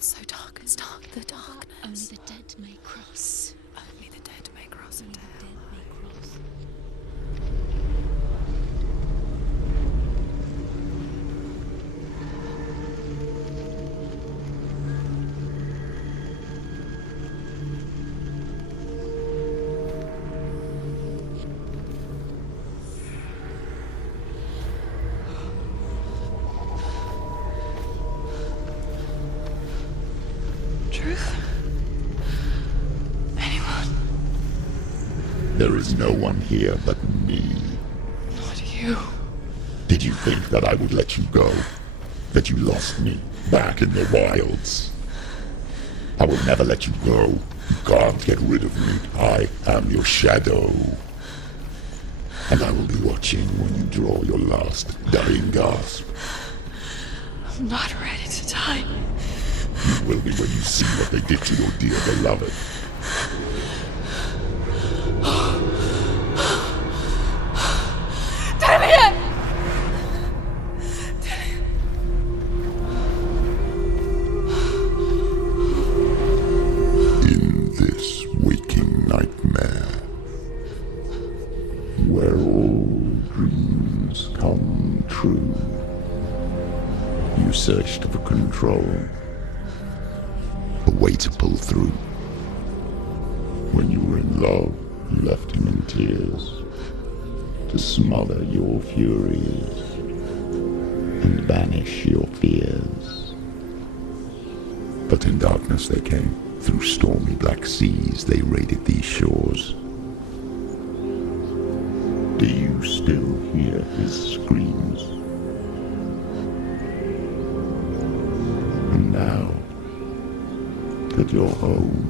So dark. It's dark. The darkness. Only the dead may cross. Only the dead may cross Only into the hell. dead may cross. Truth? Anyone? There is no one here but me. Not you. Did you think that I would let you go? That you lost me back in the wilds? I will never let you go. You can't get rid of me. I am your shadow. And I will be watching when you draw your last dying gasp. I'm not ready to die. You will be when you see what they did to your dear beloved. Daniel! In this waking nightmare, where all dreams come true, You searched for control, a way to pull through. When you were in love, you left him in tears, to smother your furies and banish your fears. But in darkness they came, through stormy black seas they raided these shores. Do you still hear his screams? And now that you're home,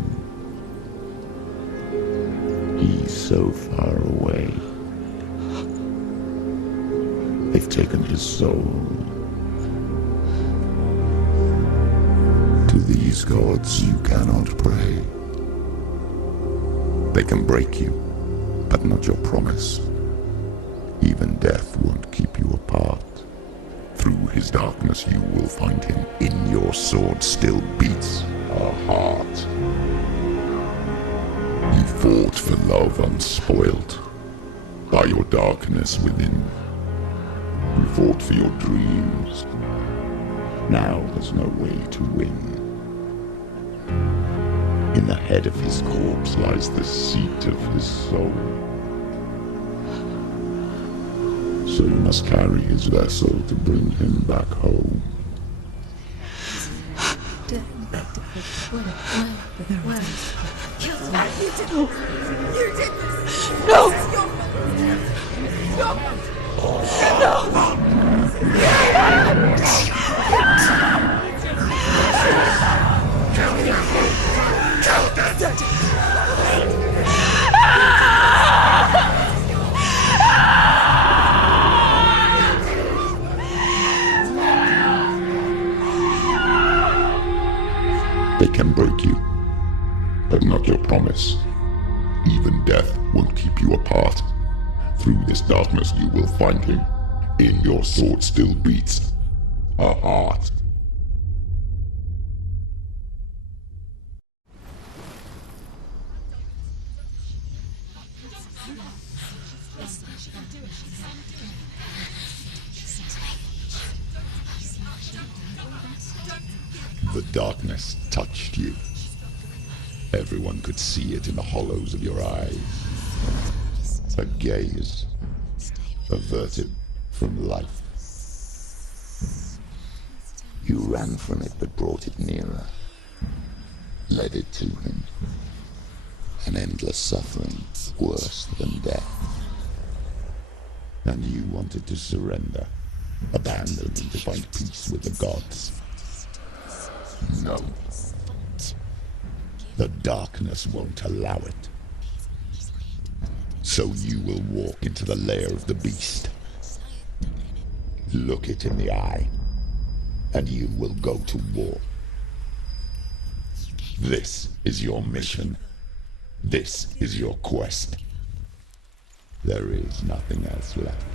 he's so far away. They've taken his soul. To these gods you cannot pray. They can break you, but not your promise. Even death won't keep you apart. Through his darkness you will find him. In your sword still beats a heart. You fought for love unspoilt by your darkness within. You fought for your dreams. Now there's no way to win. In the head of his corpse lies the seat of his soul. So you must carry his vessel to bring him back home. You did this! No! They can break you, but not your promise. Even death won't keep you apart. Through this darkness you will find him. In your sword still beats a heart. The darkness touched you. Everyone could see it in the hollows of your eyes. A gaze averted from life. You ran from it but brought it nearer, led it to him. An endless suffering worse than death. And you wanted to surrender, abandon and to find peace with the gods. No. The darkness won't allow it. So you will walk into the lair of the beast. Look it in the eye, and you will go to war. This is your mission. This is your quest. There is nothing else left.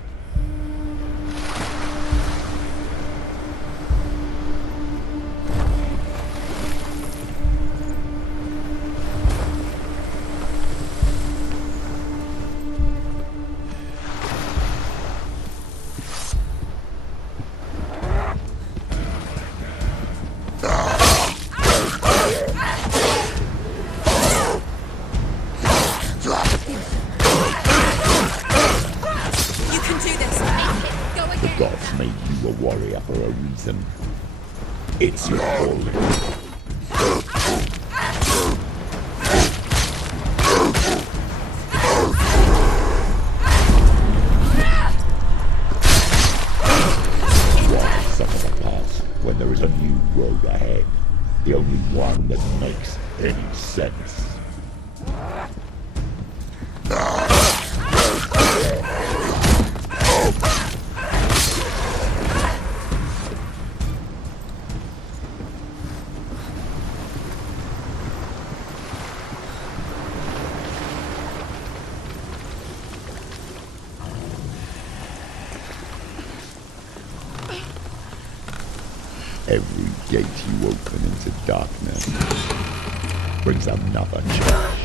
It's your calling. Why suffer the past when there is a new road ahead? The only one that makes any sense. Every gate you open into darkness brings another church.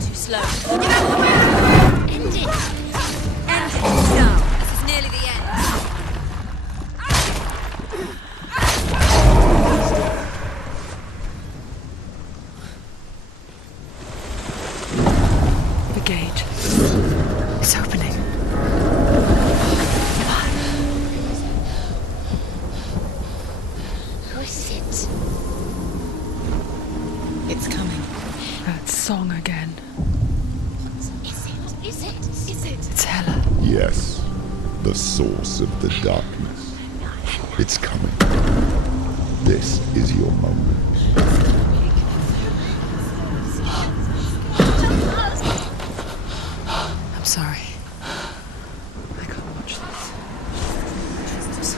Too slow. End it! End it now! This is nearly the end. The gate. It's opening. Who is it? It's coming. That song again. Is it? Is it? Is it? It's Hella. Yes, the source of the darkness. It's coming. This is your moment. I'm sorry. I can't watch this.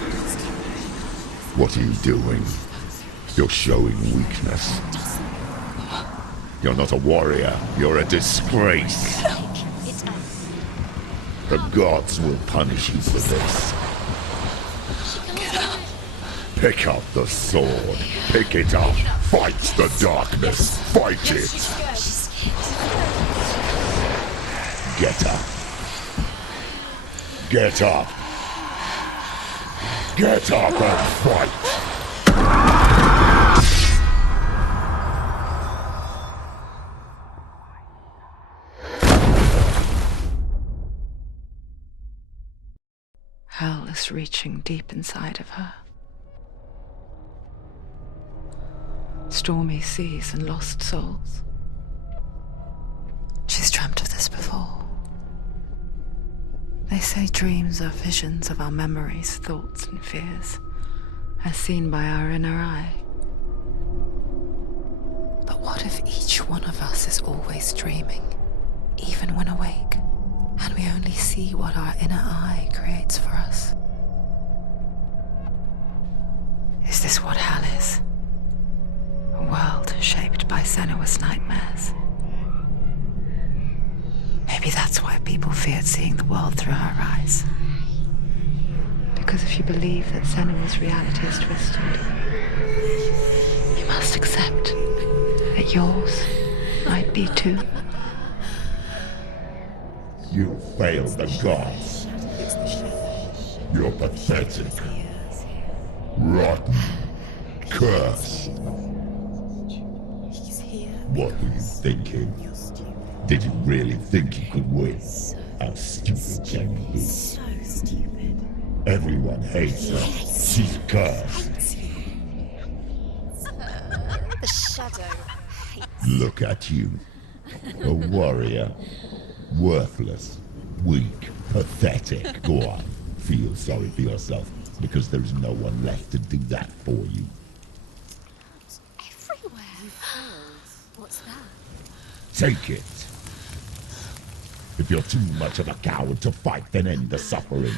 What are you doing? You're showing weakness. You're not a warrior. You're a disgrace. The gods will punish you for this. Pick up the sword. Pick it up. Fight the darkness. Fight it. Get up. Get up. Get up and fight. Hell is reaching deep inside of her. Stormy seas and lost souls. She's dreamt of this before. They say dreams are visions of our memories, thoughts, and fears, as seen by our inner eye. But what if each one of us is always dreaming, even when awake, and we only see what our inner eye creates for us? Is this what hell is? A world shaped by Senua's nightmares. Maybe that's why people feared seeing the world through her eyes. Because if you believe that Senua's reality is twisted, you must accept that yours might be too. You failed the gods. You're pathetic. Rotten. Cursed. What were you thinking? Did you really think you could win? How stupid can you be? So stupid. Everyone hates her. She's cursed. The shadow hates. Look at you. A warrior. Worthless. Weak. Pathetic. Go on. Feel sorry for yourself, because there is no one left to do that for you. Everywhere. What's that? Take it. If you're too much of a coward to fight, then end the suffering.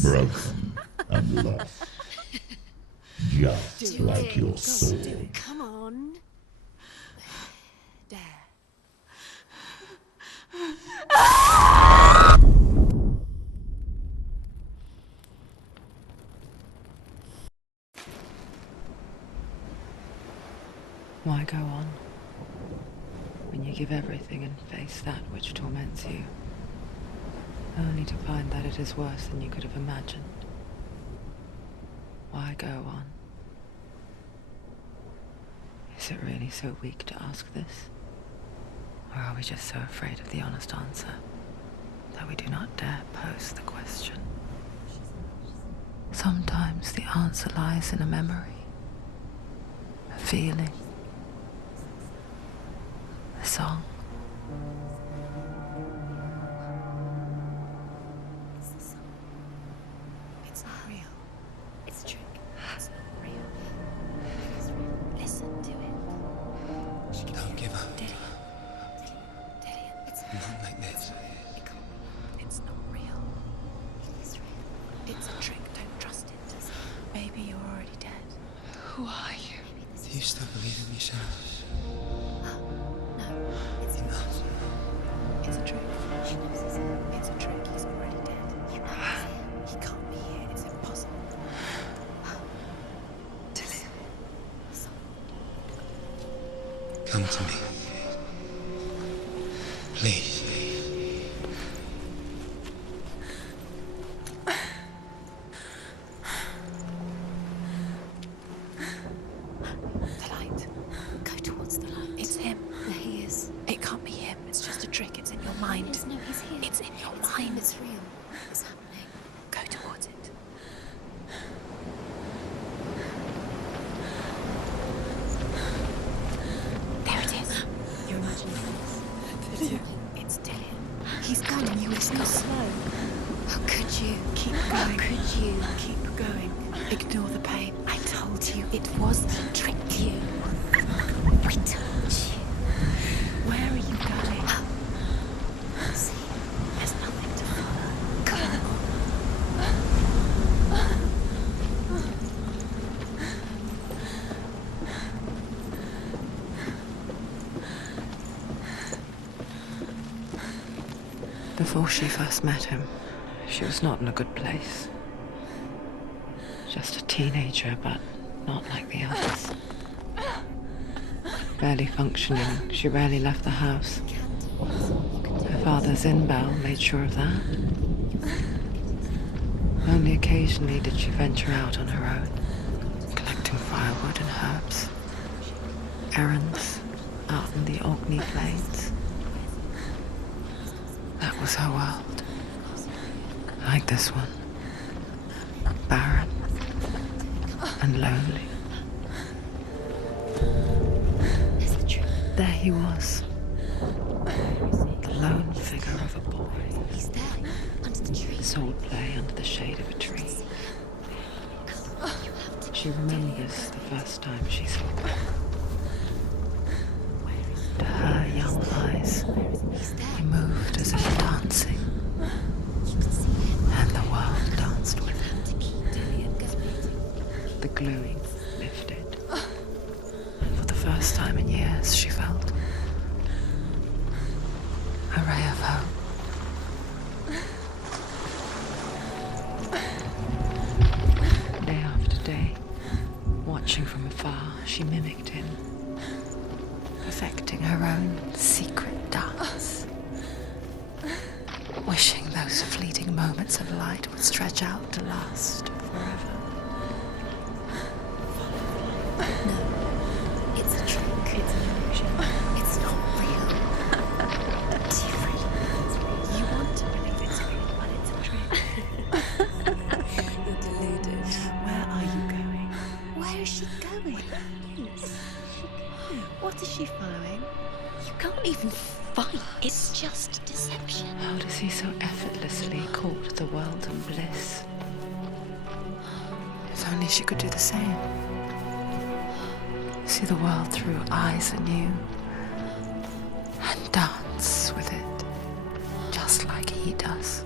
Broken and lost. Just like your soul. Come on. Dare. Why go on when you give everything and face that which torments you, only to find that it is worse than you could have imagined? Why go on? Is it really so weak to ask this? Or are we just so afraid of the honest answer that we do not dare pose the question? Sometimes the answer lies in a memory, a feeling, a song. It's the song. It's not real. It's a trick. It's not real. It's real. Listen to it. She can Don't give up. Did it? It's Not like this. it can't. It's not real. It is real. It's a trick. Don't trust it. Maybe you're already dead. Who are you? Do you still believe in yourself? No, it's Enough. It's a trick. She knows it's a trick. He's already dead. He can't be here. It's impossible. Come to me. Please. The light. Go towards the light. It's him. There he is. It can't be him. It's just a trick. It's in your mind. No, he's here. It's in your mind. It's real. It's happening. Go towards it. There it is. You're imagining this. It's still him. He's coming. You listen. Slow. How could you? Keep How going. could you? Keep going. Ignore the pain. I told you it was a trick. You. We told you. Where are you going? See, There's nothing to follow. Come on. Before she first met him, she was not in a good place. Just a teenager, but not like the others. Barely functioning, she rarely left the house. Her father's in-bell made sure of that. Only occasionally did she venture out on her own, collecting firewood and herbs. Errands out in the Orkney Plains. That was her world. Like this one. Barren and lonely. There he was. The lone figure of a boy. he's there, under the tree. Sword play under the shade of a tree. She remembers the first time she saw him. To her young eyes, he moved as if dancing, and the world danced with him. The gluing lifted, and for the first time in years she felt a ray of hope. Day after day, watching from afar, she mimicked him, perfecting her own secret dance, wishing those fleeting moments of light would stretch out to last forever. No, it's a trick. It's an illusion. It's not real. Different. You want to believe it's real, but it's a trick. You're deluded. Where are you going? Where is she going? What is she following? You can't even fight. It's just deception. How does he so effortlessly court the world and bliss? If only she could do the same. See the world through eyes anew and dance with it, just like he does.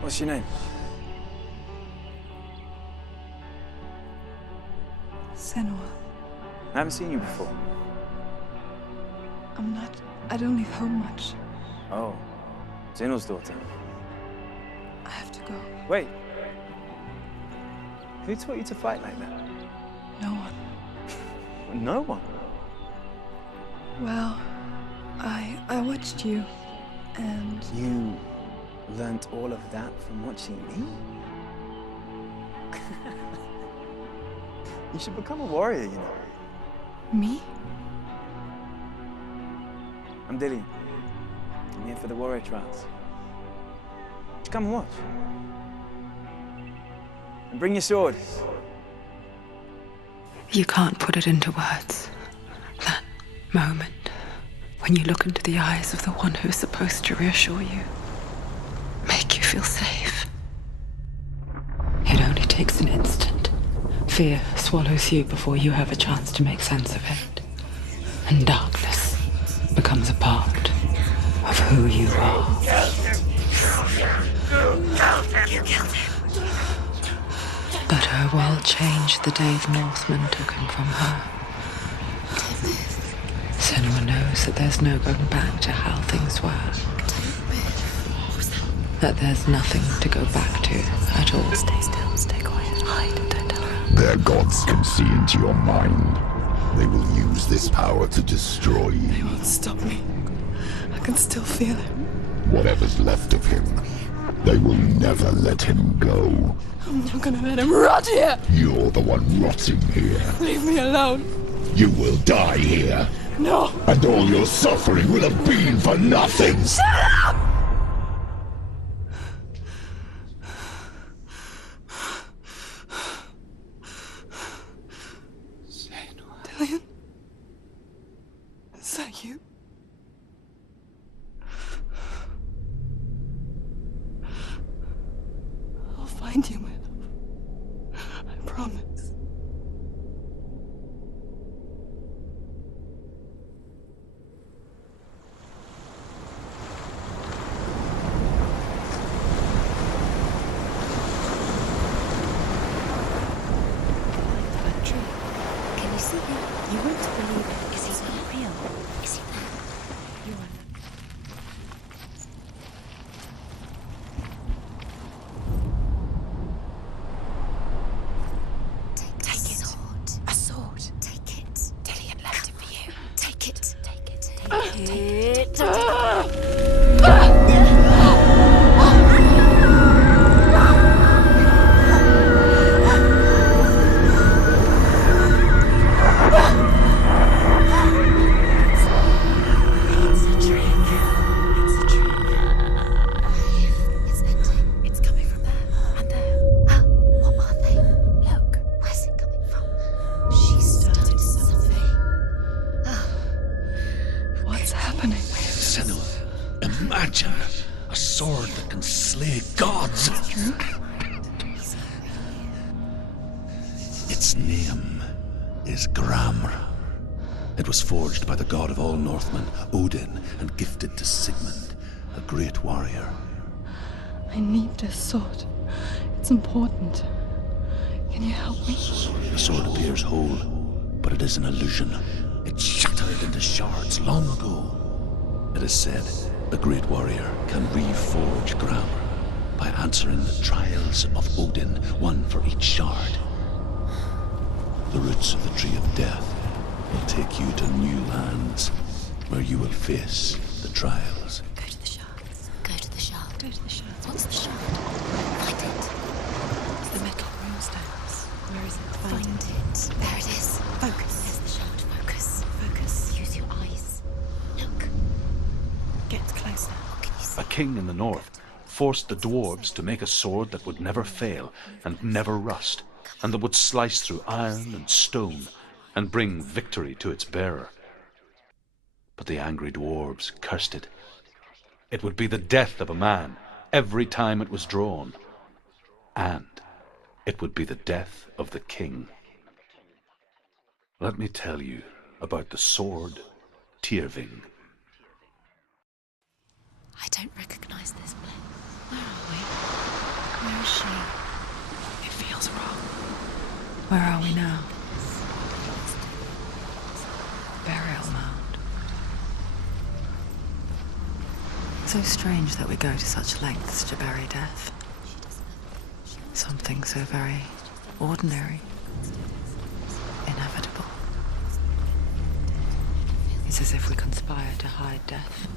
What's your name? Senua. I haven't seen you before. I don't leave home much. Oh, Zenua's daughter. I have to go. Wait. Who taught you to fight like that? No one. No one. Well, I watched you, and You learnt all of that from watching me? You should become a warrior, you know. me? I'm Dillian. I'm here for the warrior trials. Just come and watch. And bring your sword. You can't put it into words. That moment when you look into the eyes of the one who's supposed to reassure you, make you feel safe. It only takes an instant. Fear swallows you before you have a chance to make sense of it. And darkness becomes a part of who you are. You killed him. But her world changed the day the Northmen took him from her. Senua knows that there's no going back to how things were. That there's nothing to go back to at all. Stay still, stay quiet, hide, don't tell her. Their gods can see into your mind. They will use this power to destroy you. They won't stop me. I can still feel him. Whatever's left of him, they will never let him go. I'm not gonna let him rot here. You're the one rotting here. Leave me alone. You will die here. No. And all your suffering will have been for nothing. Shut up! Dillion? Is that you? I'll find you, my love. I promise. Can you see him? You won't believe it. Is he not real? Is he there? You are. Take it. Sword. A sword. Take it. Dillion left it for you. Take it. Take it. Take it. Imagine a sword that can slay gods. Its name is Gramr. It was forged by the god of all Northmen, Odin, and gifted to Sigmund, a great warrior. I need this sword. It's important. Can you help me? The sword appears whole, but it is an illusion. It shattered into shards long ago. It is said a great warrior can reforge Gramr by answering the trials of Odin, one for each shard. The roots of the tree of death will take you to new lands where you will face the trials. Go to the shards. Go to the shard. Go to the shards. What's the shard? Find it. It's the metal runestones. Where is it? Find it. There it is. Focus. There's the shard. Focus. Focus. Use your eyes. Look. Get closer. What can you see? A king in the north forced the dwarves to make a sword that would never fail and never rust, and that would slice through iron and stone and bring victory to its bearer. But the angry dwarves cursed it. It would be the death of a man every time it was drawn, and it would be the death of the king. Let me tell you about the sword Tyrving. I don't recognize this place. Where are we? Where is she? It feels wrong. Where are we now? Burial mound. So strange that we go to such lengths to bury death. Something so very ordinary, inevitable. It's as if we conspire to hide death,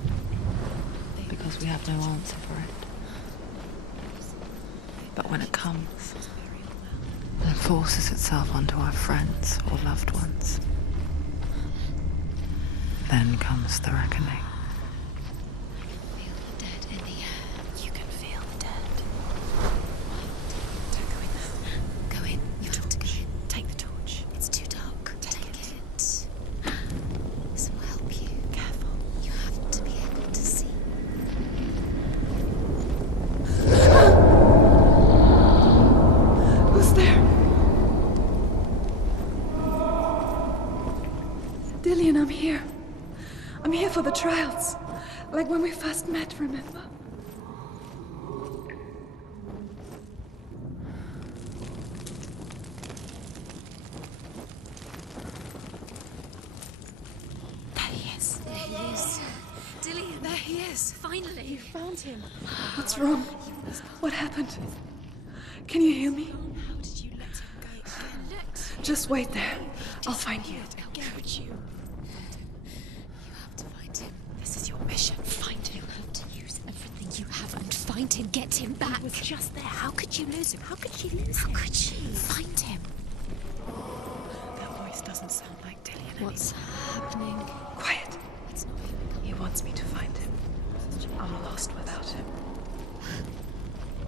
because we have no answer for it. But when it comes, and forces itself onto our friends or loved ones, then comes the reckoning. Feel the dead in the air. You can feel the dead. Don't go in there. Go in. You have to go in. Take the torch. It's too dark. Take it. This will help you. Careful. You have to be able to see. Who's there? Dillion, I'm here. I'm here for the trials. Like when we first met, remember? is. Finally. You found him. What's wrong? What happened? Can you hear me? How did you let him go again? Just wait there. I'll find you. Again, would you? You have to find him. This is your mission. Find him. You have to use everything you have and find him. Get him back. He was just there. How could you lose him? How could you lose him? How could you? Find him. That voice doesn't sound like Dillian. What's happening? Quiet. It's not him. He wants me to find him. I'm lost without him.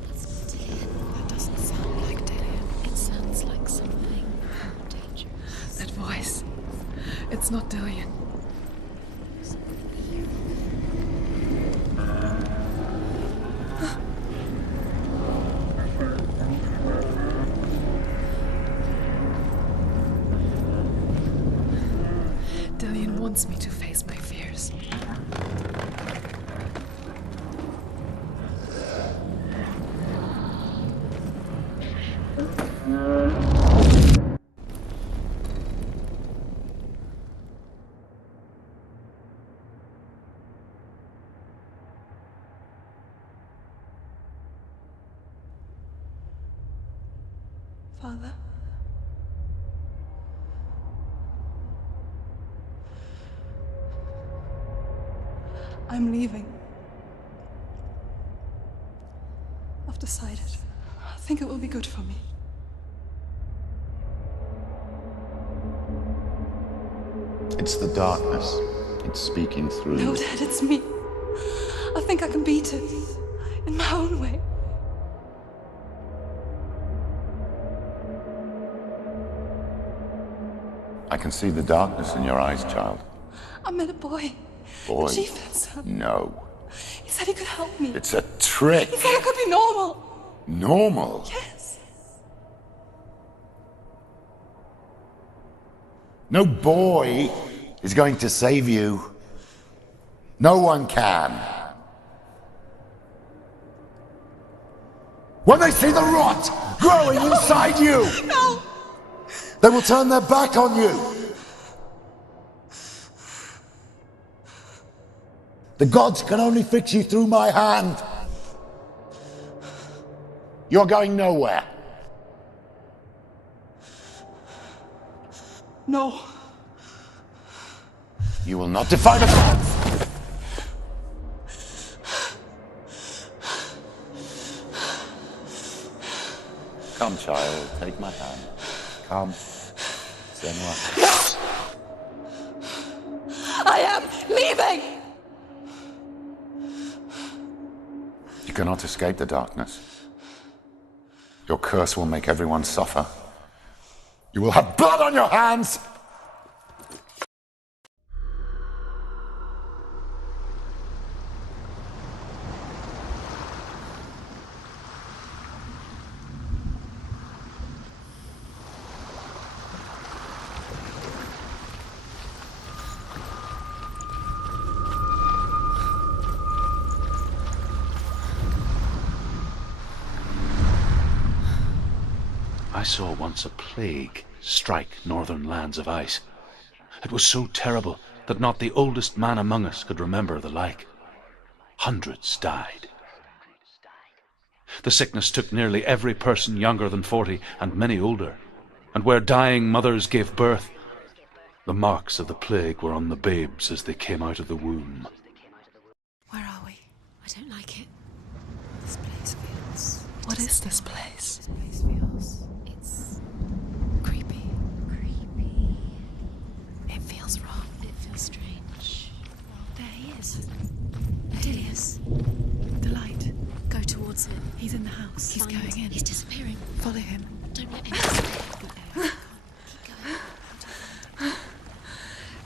It's not Dillian. That doesn't sound like Dillian. It sounds like something more dangerous. That voice. It's not Dillian. Dillian wants me to face my fears. Father? I'm leaving. I've decided. I think it will be good for me. It's the darkness. It's speaking through No, you. Dad, it's me. I think I can beat it. In my own way. I can see the darkness in your eyes, child. I met a boy. Boy. The chieftain's son. No. He said he could help me. It's a trick. He said I could be normal. Normal? Yes. No boy is going to save you. No one can. When they see the rot growing inside you, No! they will turn their back on you. The gods can only fix you through my hand. You're going nowhere. No. You will not defy the gods. Come, child, take my hand. Come. Senua. I am leaving! You cannot escape the darkness. Your curse will make everyone suffer. You will have blood on your hands! I saw once a plague strike northern lands of ice. It was so terrible that not the oldest man among us could remember the like. Hundreds died. The sickness took nearly every person younger than 40 and many older, and where dying mothers gave birth, the marks of the plague were on the babes as they came out of the womb. Where are we? I don't like it. This place feels... What is this place? This place feels... It's... creepy. Creepy. It feels wrong. It feels strange. There he is. There he is. The light. Go towards it. He's in the house. He's going in. He's disappearing. Follow him. Don't let anyone... Keep going.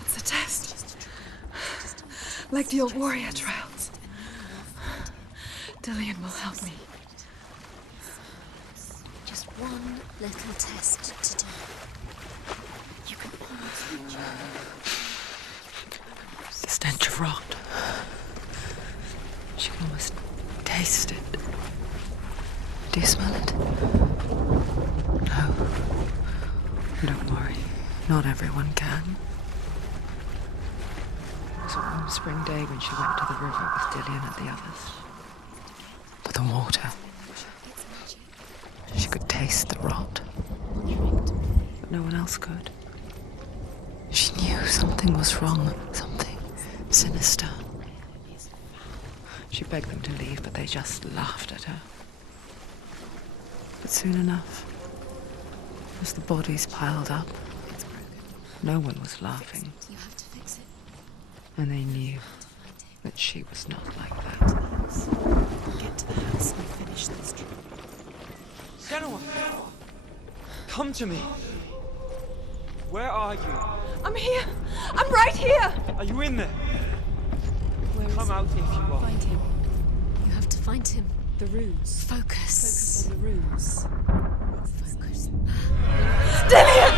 It's a test. Like the old warrior trials. Dillian will help me. Just one little test to do. You can almost... The stench of rot. She can almost taste it. Do you smell it? No. Don't worry. Not everyone can. There's warm spring day when she went to the river with Dillian and the others. For the water. She could taste the rot. But no one else could. She knew something was wrong, something sinister. She begged them to leave, but they just laughed at her. But soon enough, as the bodies piled up, no one was laughing. You have to fix it. And they knew that she was not like that. Get to the house and finish this trip. Senua! Come to me! Where are you? I'm here. I'm right here. Are you in there? Where Come is out if you are. Find him. You have to find him. The ruse. Focus. Focus on the ruse. Focus. Dillian!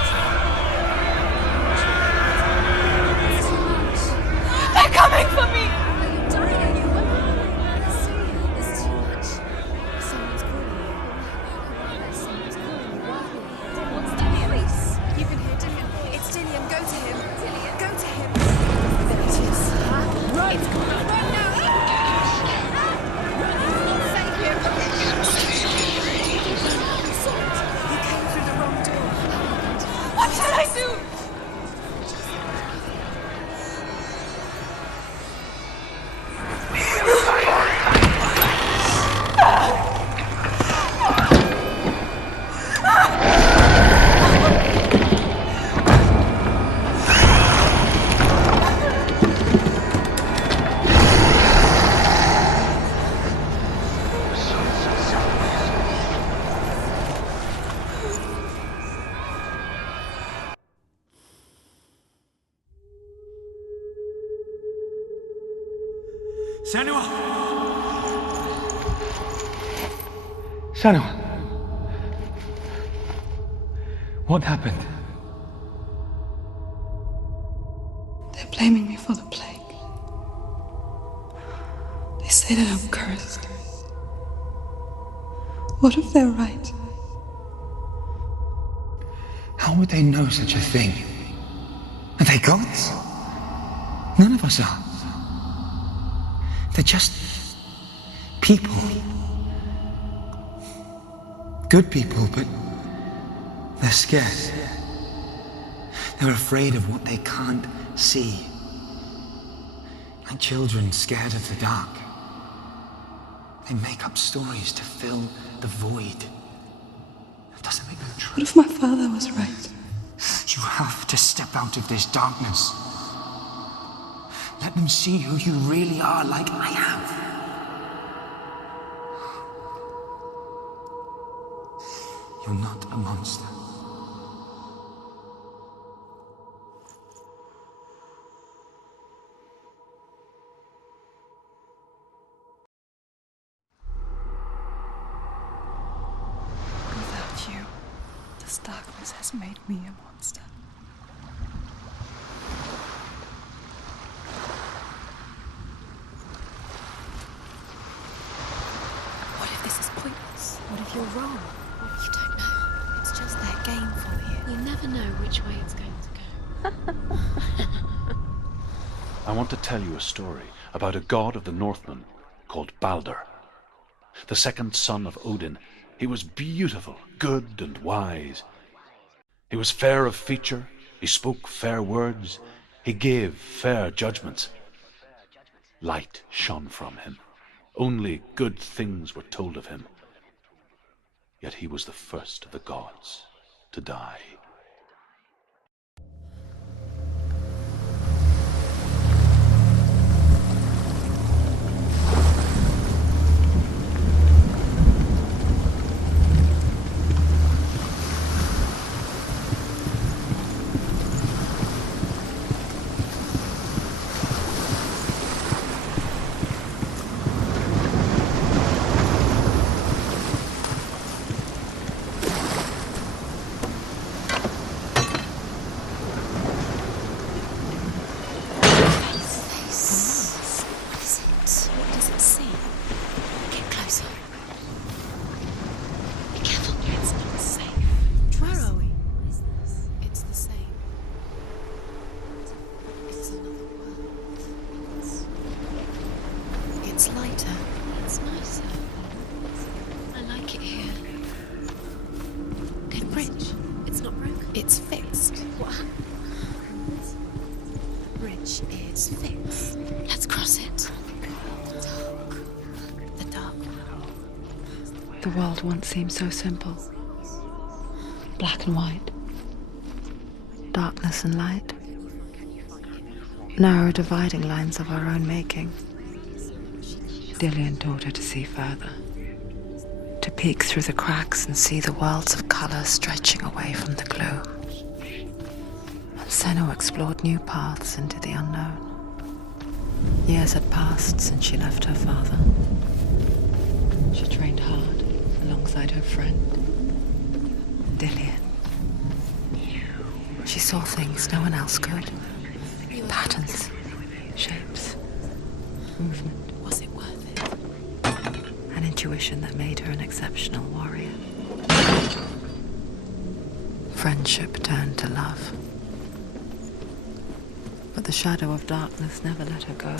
They're coming for me! Are you dying? Are you hungry? There's too much. Someone's calling you. Someone's calling you. Why? What's the voice? You can hear Dillian. It's Dillian. Go to him. Dillian, go to him. There it is. Run! It's coming. Run now! Save him! You came through the wrong door. What shall I do? Senua! Senua! What happened? They're blaming me for the plague. They say that I'm cursed. What if they're right? How would they know such a thing? Are they gods? None of us are. They're just people. Good people, but they're scared. They're afraid of what they can't see. Like children scared of the dark. They make up stories to fill the void. That doesn't make them true. What if my father was right? You have to step out of this darkness. Let them see who you really are, like I have. You're not a monster. Without you, this darkness has made me a monster. What if this is pointless? What if you're wrong? You don't know. It's just their game for you. You never know which way it's going to go. I want to tell you a story about a god of the Northmen called Balder. The second son of Odin. He was beautiful, good and wise. He was fair of feature, he spoke fair words, he gave fair judgments. Light shone from him. Only good things were told of him. Yet he was the first of the gods to die. The world once seemed so simple. Black and white. Darkness and light. Narrow dividing lines of our own making. Dillian taught her to see further. To peek through the cracks and see the worlds of colour stretching away from the gloom. And Senua explored new paths into the unknown. Years had passed since she left her father. She trained hard alongside her friend, Dillian. She saw things no one else could. Patterns, shapes, movement. Was it worth it? An intuition that made her an exceptional warrior. Friendship turned to love. But the shadow of darkness never let her go,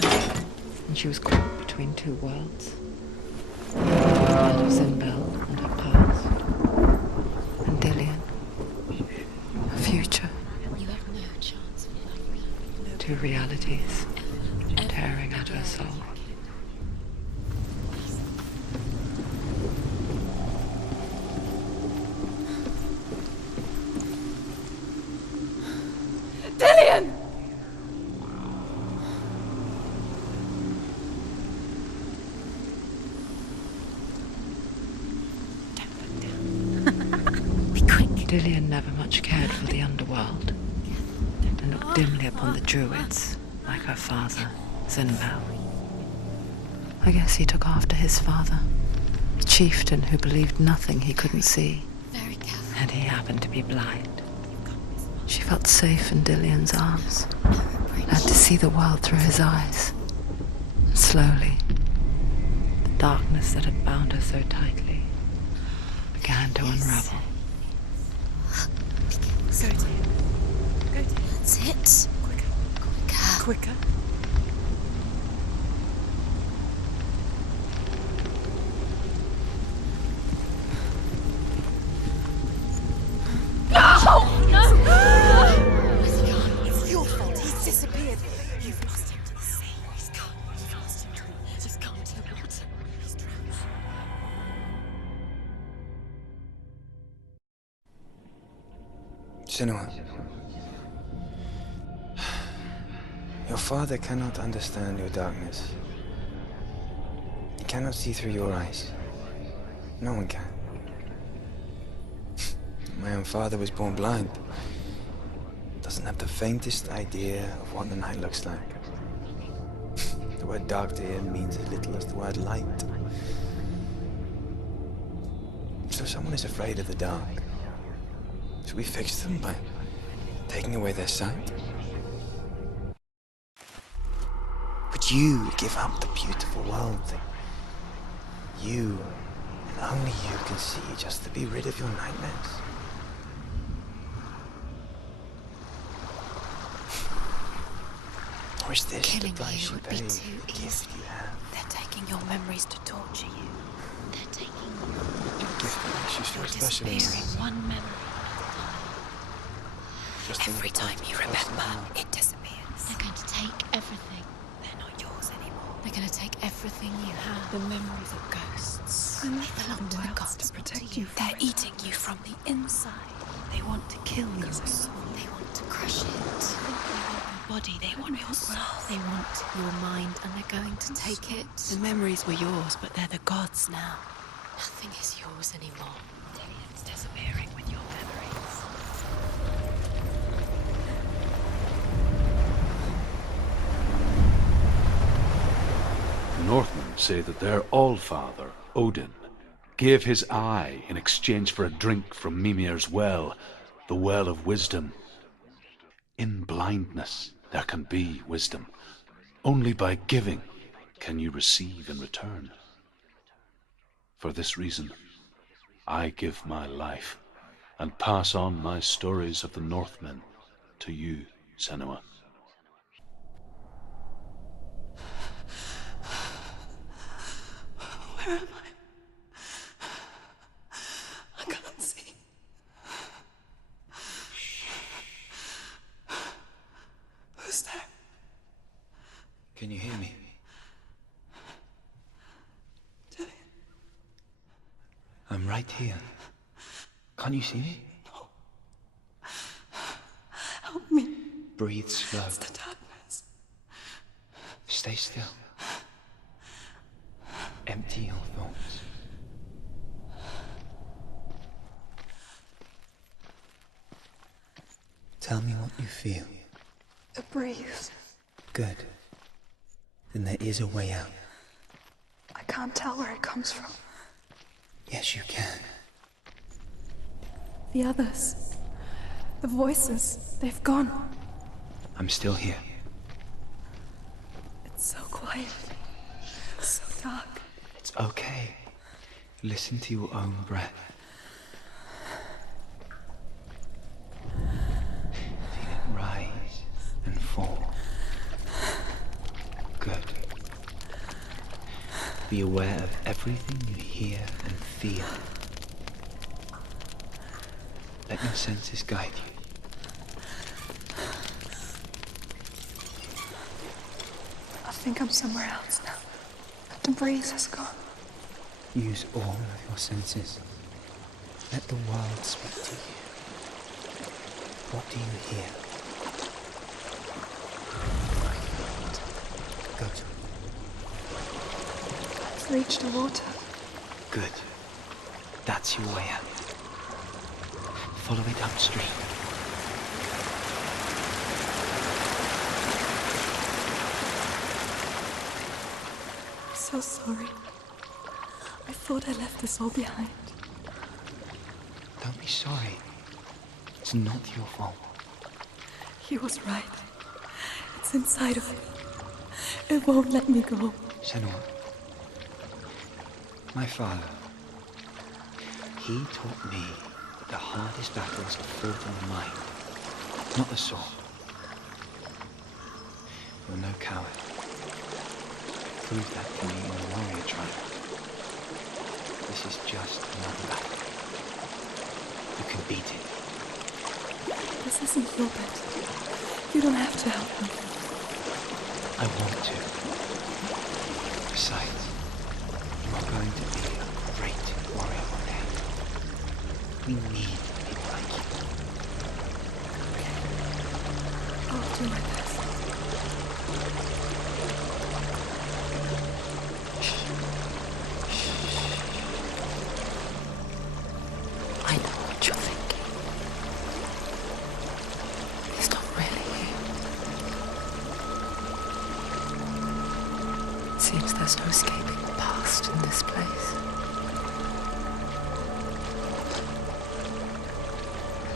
and she was caught between two worlds. The world of Zinbel and her past, and Dillian, her future. You have no chance for love. Two realities tearing at her soul. Dillian! Dillian never much cared for the underworld, and looked dimly upon the druids, like her father, Zinbel. I guess he took after his father, a chieftain who believed nothing he couldn't see, and he happened to be blind. She felt safe in Dillian's arms, had to see the world through his eyes, and slowly, the darkness that had bound her so tightly began to unravel. Go to him. Go to him. That's it. Quicker. Quicker. It's your fault. He's disappeared. You've lost him to the sea. He's gone. You've lost him. Just gone to the water. He's drowned. Senua, your father cannot understand your darkness. He cannot see through your eyes. No one can. My own father was born blind. Doesn't have the faintest idea of what the night looks like. The word dark to him means as little as the word light. So someone is afraid of the dark. So we fix them by taking away their sight. Would you give up the beautiful world that you and only you can see just to be rid of your nightmares? Or is this Killing the price you you would pay be for too the easy. gift you have? They're taking your memories to torture you. They're taking The gift that makes you so special. disappearing one memory. Just Every think time about you the remember, person. it disappears. They're going to take everything. They're not yours anymore. They're going to take everything you have. The memories of ghosts. They belong to the gods, to protect you. They're eating you from the inside. They want to kill your soul. They want to crush it. They want your body. They want your soul. They want your mind, and they're going to take it. The memories were yours, but they're the gods now. Nothing is yours anymore. Dillian's disappearing with your memories. The Northmen say that their Allfather, Odin, gave his eye in exchange for a drink from Mimir's well, the well of wisdom. In blindness there can be wisdom. Only by giving can you receive in return. For this reason, I give my life and pass on my stories of the Northmen to you, Senua. Where am I? I can't see. Who's there? Can you hear me? Dillian. I'm right here. Can't you see me? No. Help me. Breathe slow. It's the darkness. Stay still. Empty your thoughts. Tell me what you feel. A breeze. Good. Then there is a way out. I can't tell where it comes from. Yes, you can. The others. The voices. They've gone. I'm still here. It's so quiet. So dark. It's okay. Listen to your own breath. Feel it rise and fall. Good. Be aware of everything you hear and feel. Let your senses guide you. I think I'm somewhere else now. The breeze has gone. Use all of your senses. Let the world speak to you. What do you hear? Go to it. I've reached the water. Good. That's your way out. Follow it upstream. I'm so sorry. I thought I left this all behind. Don't be sorry. It's not your fault. He was right. It's inside of me. It won't let me go. Senua, my father, he taught me that the hardest battles are fought in the mind, not the sword. You're no coward. Prove that to me in the warrior tribe. This is just another battle. You can beat it. This isn't your bed. You don't have to help me. I want to. Besides, you are going to be a great warrior one day. We need people like you. I'll do my best. I know what you're thinking. He's not really here. Seems there's no escaping the past in this place.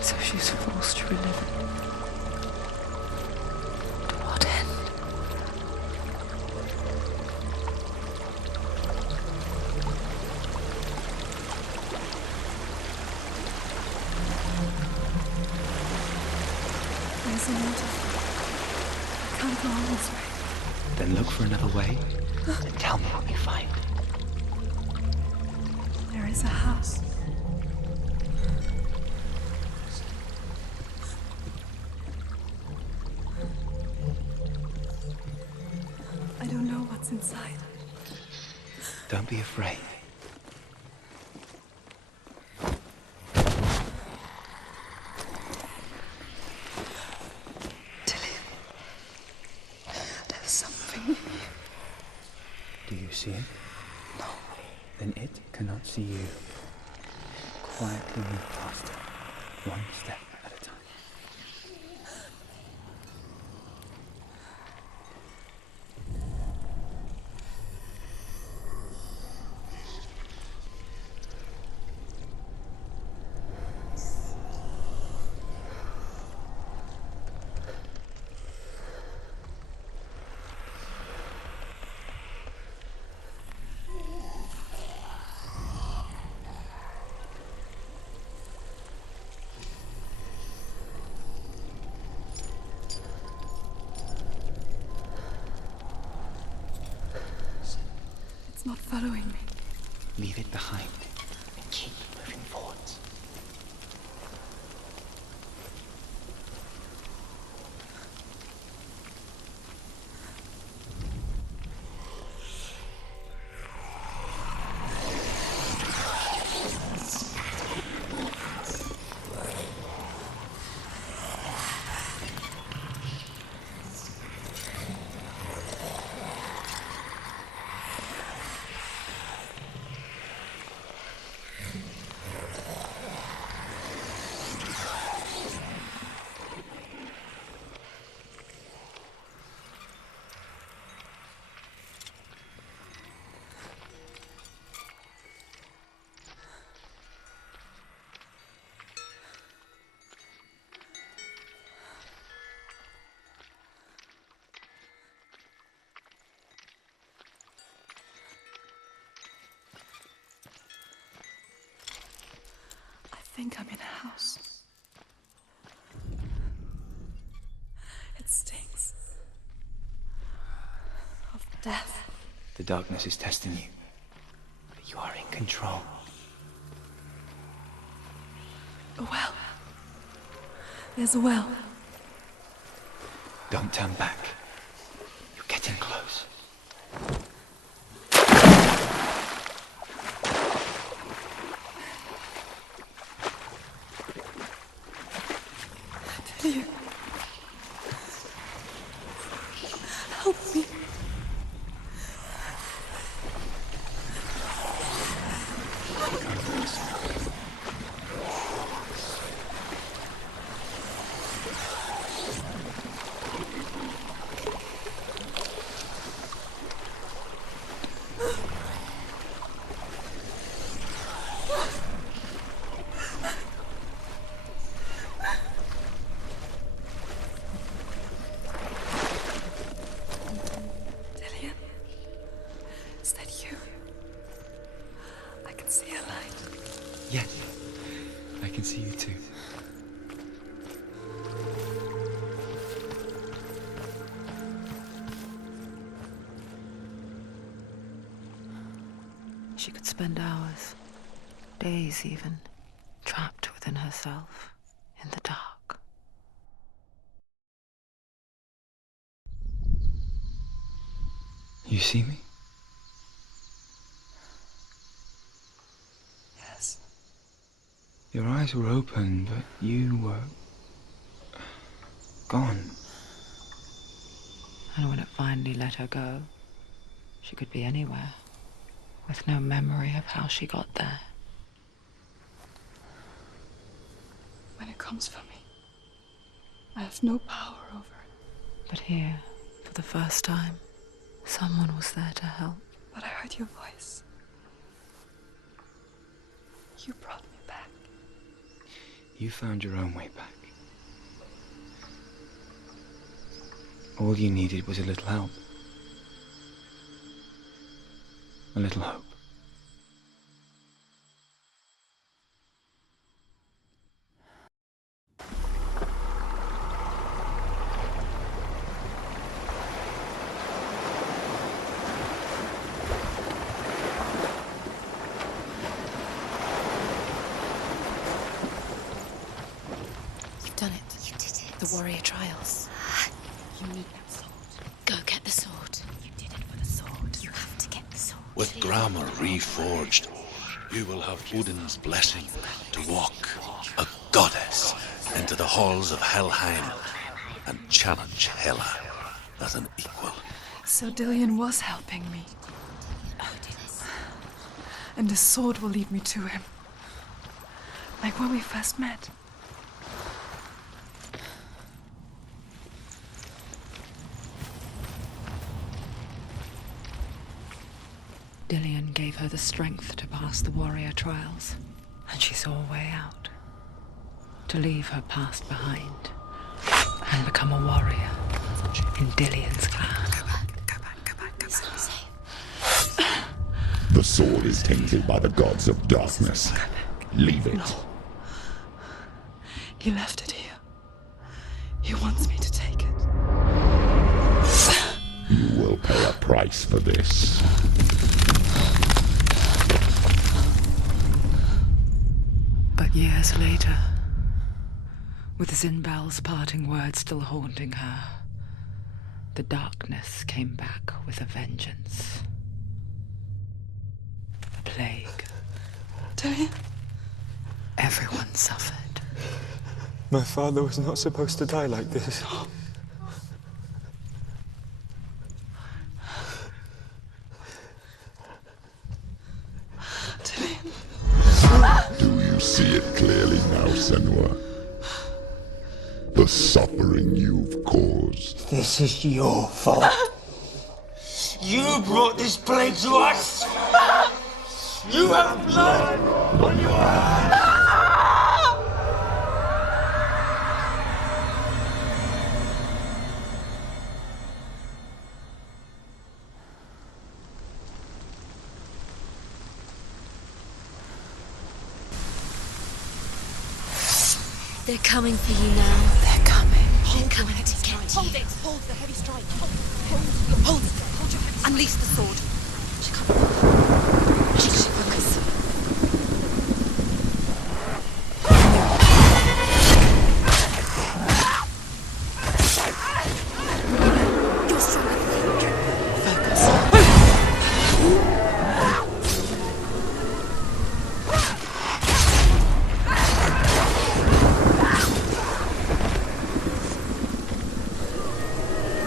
So she's forced to relive it. To what end? There's a waterfall. I can't go on this way. Then look for another way and tell me what you find. There is a house. I don't know what's inside. Don't be afraid. Tilly, there's something in here. Do you see it? No. Then it cannot see you. Quietly move past it, one step at a time. It's not following me. Leave it behind and keep moving forwards. think I'm in a house. It stinks of death. The darkness is testing you, but you are in control. A well. There's a well. Don't turn back. You're getting close. Delia. Help me. Delia, is that you? I can see a light. Yes, I can see you too. She could spend hours, days even, trapped within herself, in the dark. You see me? Yes. Your eyes were open, but you were gone. And when it finally let her go, she could be anywhere, with no memory of how she got there. When it comes for me, I have no power over it. But here, for the first time, someone was there to help. But I heard your voice. You brought me back. You found your own way back. All you needed was a little help. A little hope. You've done it. You did it. The warrior trials. You need that sword. Go get the sword. You did it for the sword. You have to get the sword. With grammar reforged, you will have Odin's blessing to walk, a goddess, into the halls of Helheim and challenge Hela as an equal. So Dillion was helping me. And the sword will lead me to him. Like when we first met. Dillion gave her the strength to pass the warrior trials, and she saw a way out. To leave her past behind, and become a warrior in Dillion's clan. Go back. It's not safe. The sword is tainted by the gods of darkness. Leave it. No. He left it here. He wants me to take it. You will pay a price for this. But years later, with Zinbal's parting words still haunting her, the darkness came back with a vengeance. The plague. Dillion? Everyone suffered. My father was not supposed to die like this. Do you see it clearly now, Senua? The suffering you've caused. This is your fault. You brought this plague to us! You have blood on your hands! They're coming for you now. They're coming. They're coming to get you. Hold it! Hold the heavy strike! Hold it! Hold your heavy strike! Unleash the sword! She can't move. She should focus. You're stronger than me. Focus.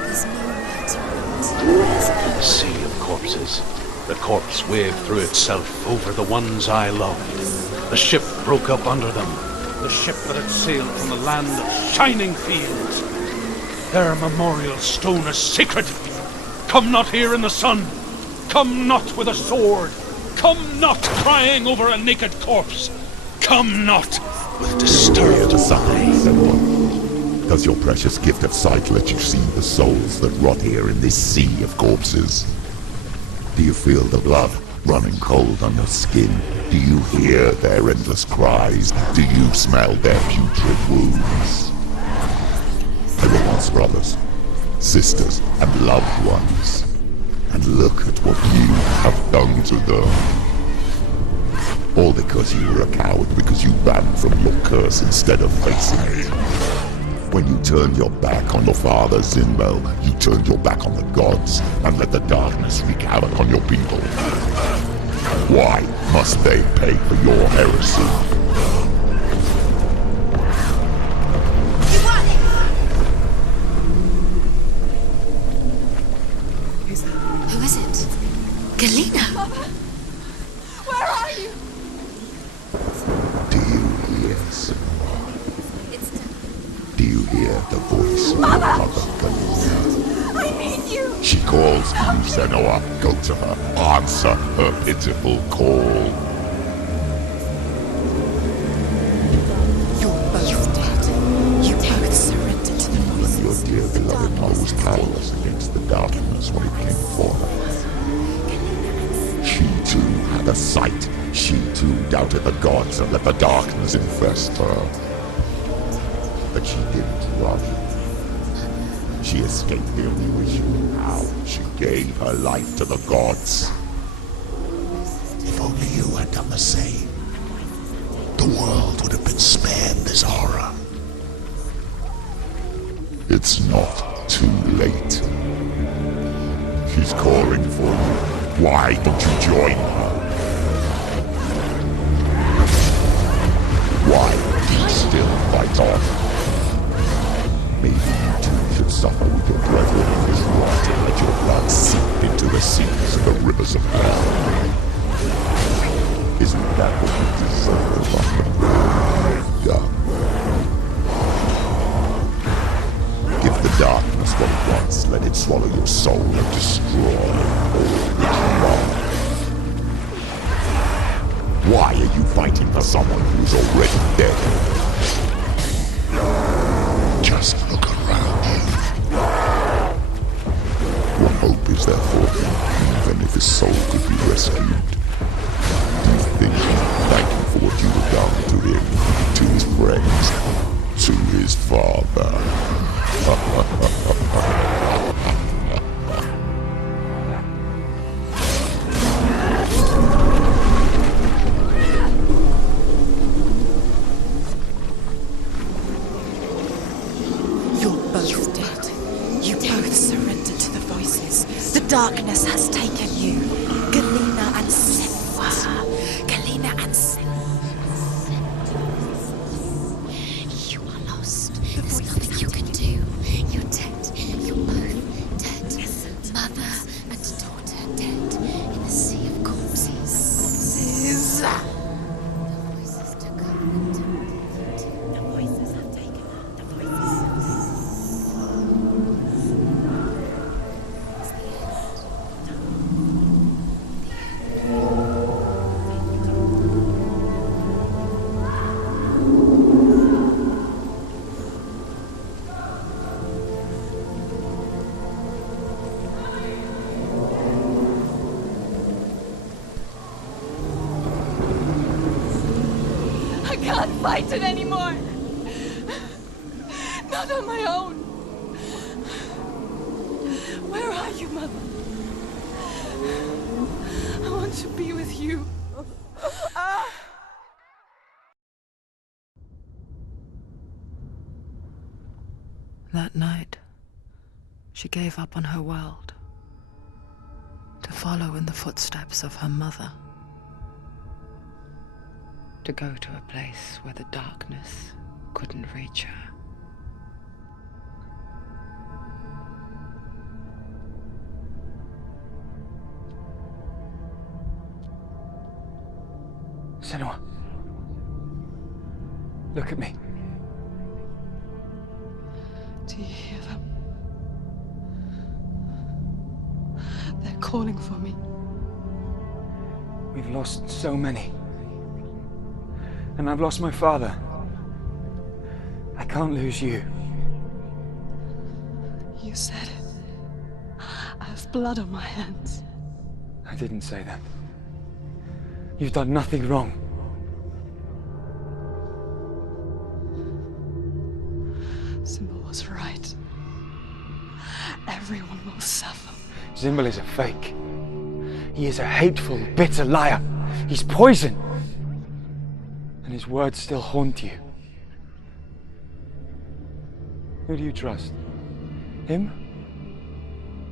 There's nowhere to run. A sea of corpses. The corpse waved through itself over the ones I loved. The ship broke up under them. The ship that had sailed from the land of shining fields. Their memorial stone is sacred. Come not here in the sun. Come not with a sword. Come not crying over a naked corpse. Come not with disturbed eyes. Does your precious gift of sight let you see the souls that rot here in this sea of corpses? Do you feel the blood running cold on your skin? Do you hear their endless cries? Do you smell their putrid wounds? They were once brothers, sisters, and loved ones. And look at what you have done to them. All because you were a coward, because you ran from your curse instead of facing it. When you turned your back on your father Zinbel, you turned your back on the gods and let the darkness wreak havoc on your people. Why must they pay for your heresy? Who is it? Galena! Papa! Where are you? Do you hear, Senua? Do you hear the voice of your mother, Galena? I need you! She calls you, Senua. Go to her. Answer her pitiful call. You're both dead. You both surrendered to the voices. Your dear beloved mother was powerless against the darkness when it came for her. She too had a sight. She too doubted the gods and let the darkness infest her. But she didn't run. She escaped the only way she knew how. She gave her life to the gods. If only you had done the same, the world would have been spared this horror. It's not too late. She's calling for you. Why don't you join her? Why do you still fight on? Maybe you too should suffer with your brethren in this rot and let your blood seep into the seas and the rivers of hell. Isn't that what you deserve? Done. Give the darkness what it wants. Let it swallow your soul and destroy all that you are. Why are you fighting for someone who's already dead? Just look around you. What hope is there for him, even if his soul could be rescued? Do you think he'd thank you for what you have done to him, to his friends, to his father? Darkness has taken you. Galena and Senua. Galena and Senua. You are lost. There's nothing you can do. You're dead. You're both dead. Mother and daughter dead in a sea of corpses. The voices took her and turned. The voices have taken her. The voices. I can't fight it anymore. not on my own. Where are you, Mother? I want to be with you. That night, she gave up on her world to follow in the footsteps of her mother, to go to a place where the darkness couldn't reach her. Senua, look at me. Do you hear them? They're calling for me. We've lost so many. And I've lost my father. I can't lose you. You said it. I have blood on my hands. I didn't say that. You've done nothing wrong. Symbol was right. Everyone will suffer. Symbol is a fake. He is a hateful, bitter liar. He's poison. And his words still haunt you. Who do you trust? Him?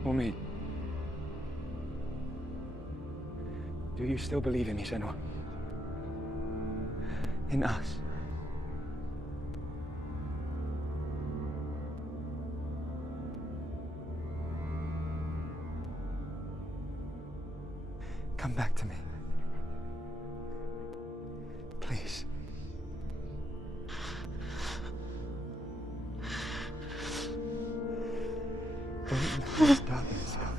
Or me? Do you still believe in me, Senua? In us? Come back to me. Please. Don't let this darkness come.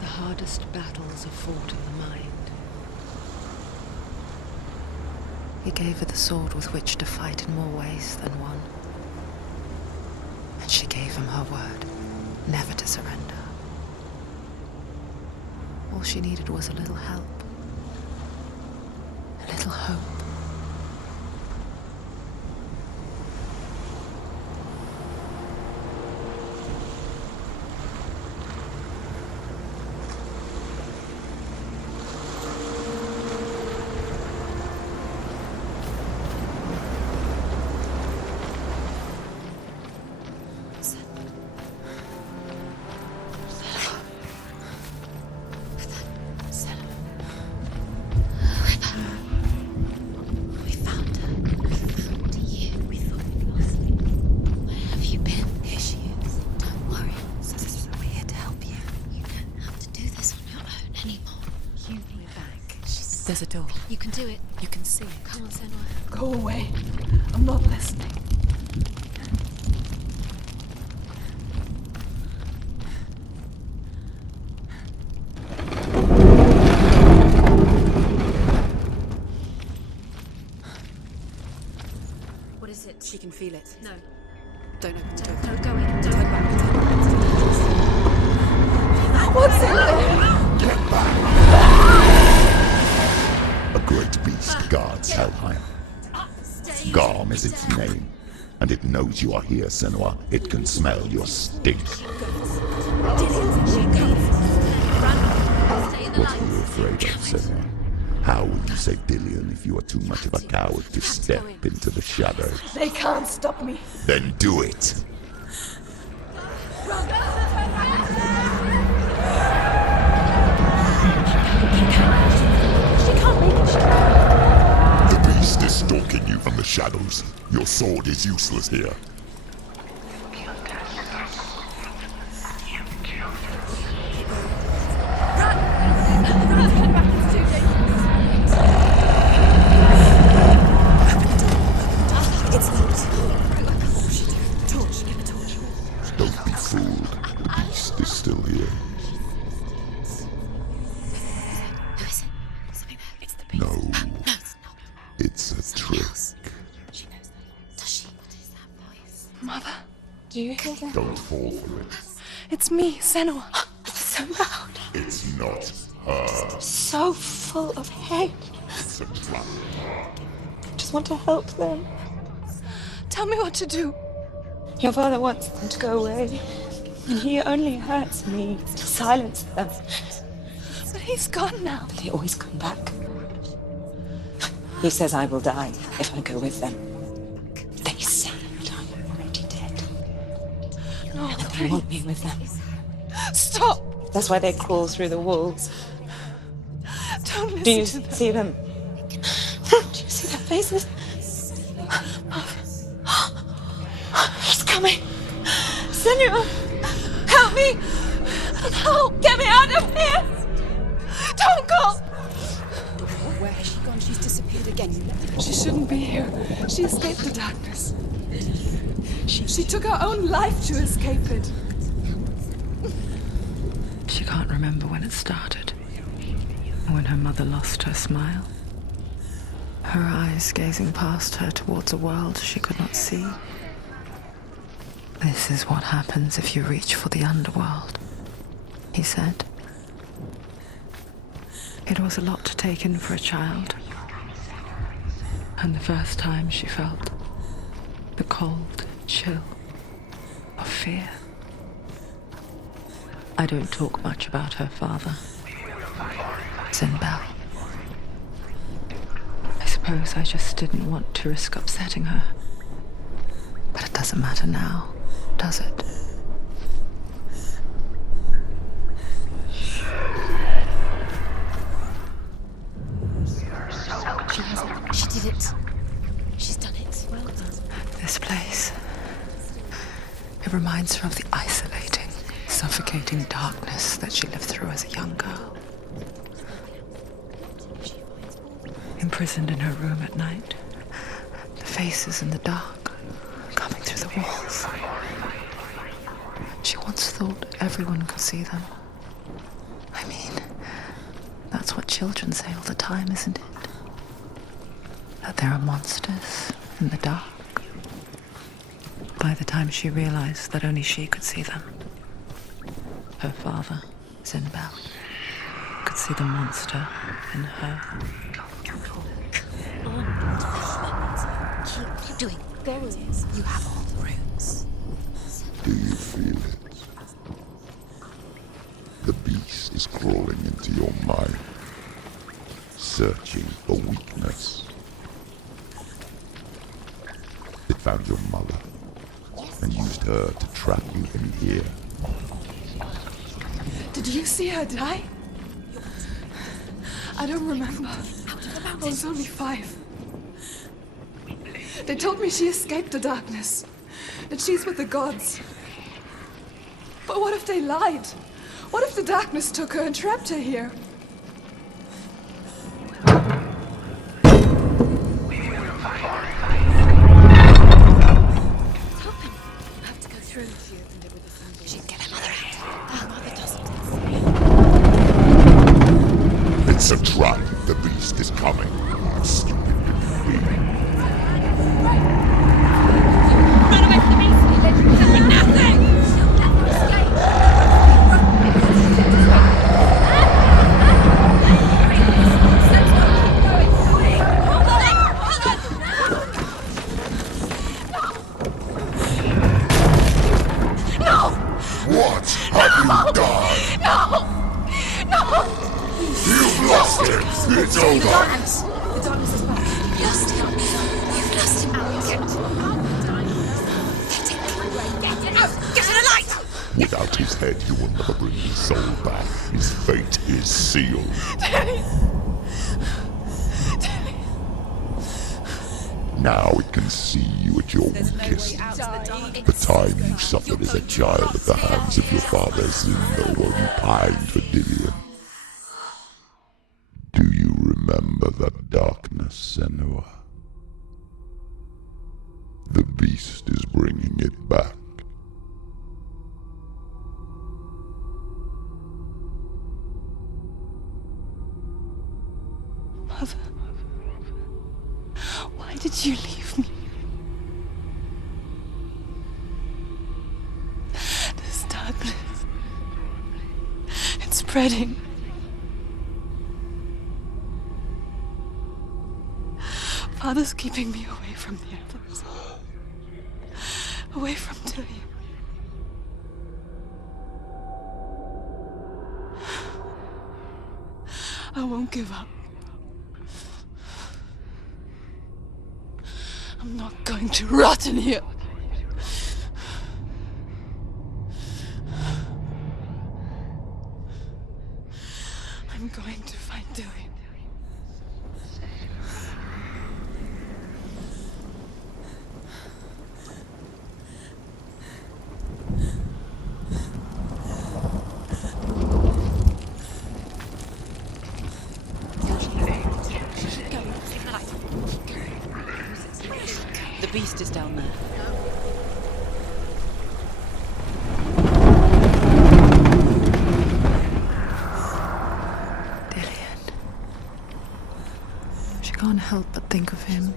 The hardest battles are fought in the mind. He gave her the sword with which to fight in more ways than one. And she gave him her word, never to surrender. All she needed was a little help, a little hope. There's a door. You can do it. You can see it. Come on, Senua. Go away. I'm not listening. What is it? She can feel it. No. Don't open the door. No, go in. Turn back. Turn back. What's in there? Get back! A great beast guards Helheim. Garm is its name, and it knows you are here, Senua. It can smell your stink. What are you afraid of, Senua? How will you save Dillion if you are too much of a coward to step into the shadows? They can't stop me. Then do it! The beast is stalking you from the shadows. Your sword is useless here. Don't be fooled. The beast is still here. Who is it? Something there. It's the beast. No. Do you hear that? Don't fall for it. It's me, Senua. It's so loud. It's not her. So full of hate. It's a trap. I just want to help them. Tell me what to do. Your father wants them to go away. And he only hurts me to silence them. But he's gone now. But they always come back. He says I will die if I go with them. They say that I'm already dead. No, and they want me with them. Stop! That's why they crawl through the walls. Don't listen. Do you see them? Do you see their faces? He's coming. Senua, help me! Help! Get me out of here! Don't go! Where has she gone? She's disappeared again. She shouldn't be here. She escaped the darkness. She took her own life to escape it. She can't remember when it started. When her mother lost her smile. Her eyes gazing past her towards a world she could not see. This is what happens if you reach for the underworld, he said. It was a lot to take in for a child. And the first time she felt the cold chill of fear. I don't talk much about her father, Zinbel. I suppose I just didn't want to risk upsetting her. But it doesn't matter now, does it? She did it. She's done it. Well done. This place, it reminds her of the isolating, suffocating darkness that she lived through as a young girl. Imprisoned in her room at night, the faces in the dark, coming through the walls. She once thought everyone could see them. I mean, that's what children say all the time, isn't it? That there are monsters in the dark. By the time she realized that only she could see them, her father, Zinbel, could see the monster in her. Keep doing. There it is. You have all the rooms. Do you feel it? The beast is crawling into your mind, searching for weakness. It found your mother and used her to trap you in here. Did you see her die? I don't remember. I was only 5. They told me she escaped the darkness, that she's with the gods. But what if they lied? What if the darkness took her and trapped her here? It's a trap. The beast is coming. Stupid. Run away from the beast! Let nothing! She'll never escape! No! What have you done? No! No! You've lost him! It's over! The darkness is back. You've lost him. You've lost him. Get it out! Get to the light! Without his head, you will never bring his soul back. His fate is sealed. Daddy! Now it can see you at your weakest. The time you suffered as a child at the hands of your father Zinbel while you pined for Dillian. Do you remember that darkness, Senua? The beast is bringing it back. Mother, why did you leave me? madness. It's spreading. Father's keeping me away from the others. Away from Dillian. I won't give up. I'm not going to rot in here. I'm going to find Dillian. The beast is down there. Dillian. She can't help but think of him.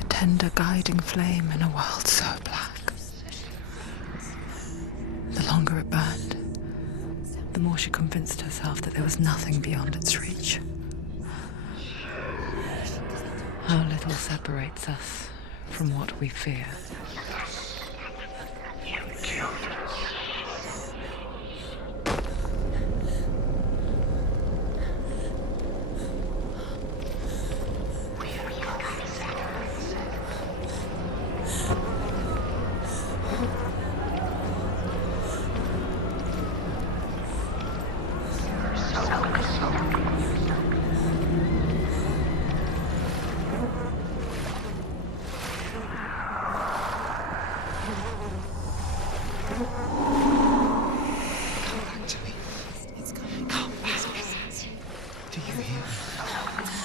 A tender guiding flame in a world so black. The longer it burned, the more she convinced herself that there was nothing beyond its reach. How little separates us from what we fear. You killed us. We are your sacrifice.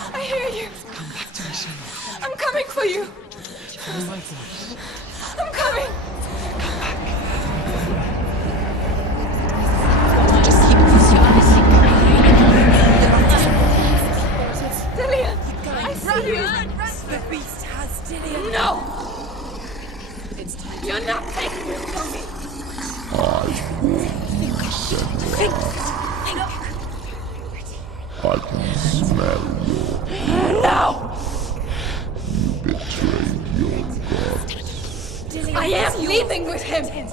I hear you. Come back to me, Senua. I'm coming for you. Follow my voice. I'm coming. Just keep close your eyes. Dillian, I see you. The beast has Dillian. No. You're not taking it from me. I can smell your... No. You betrayed your god. I am leaving with him. You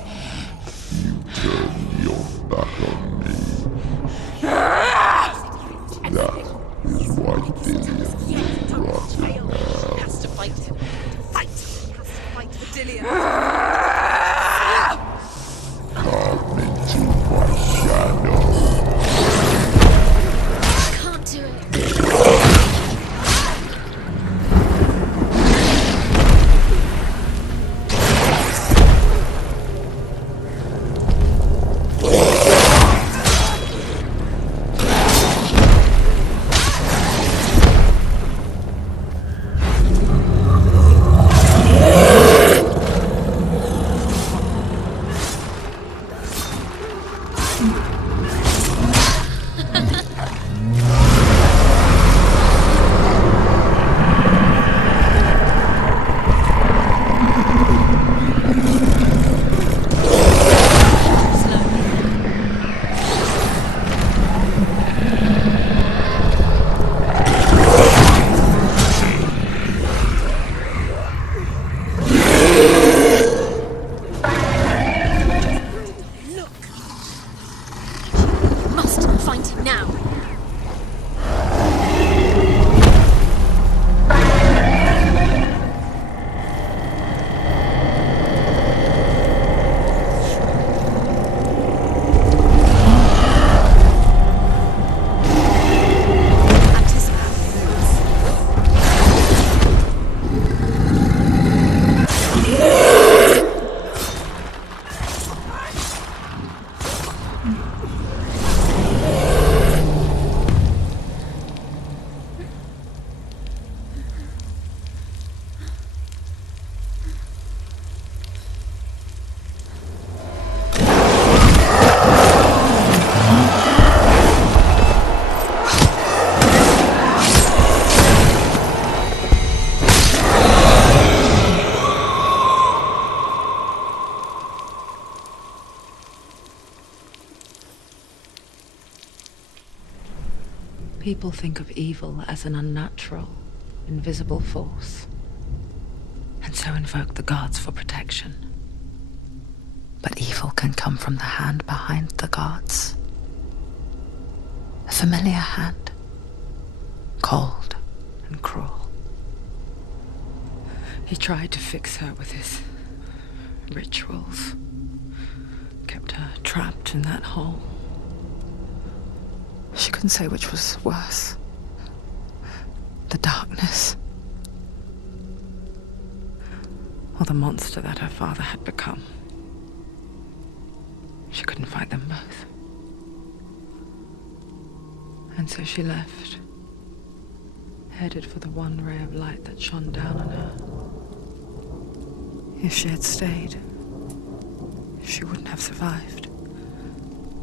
turned your back on me. That is why Dillian will rot in hell. Has to fight him. Fight. He has to fight for Dillian. Come into my shadow. I can't do it. People think of evil as an unnatural, invisible force, and so invoke the gods for protection. But evil can come from the hand behind the gods. A familiar hand, cold and cruel. He tried to fix her with his rituals, kept her trapped in that hole. She couldn't say which was worse. The darkness, or the monster that her father had become. She couldn't fight them both. And so she left, headed for the one ray of light that shone down on her. If she had stayed, she wouldn't have survived.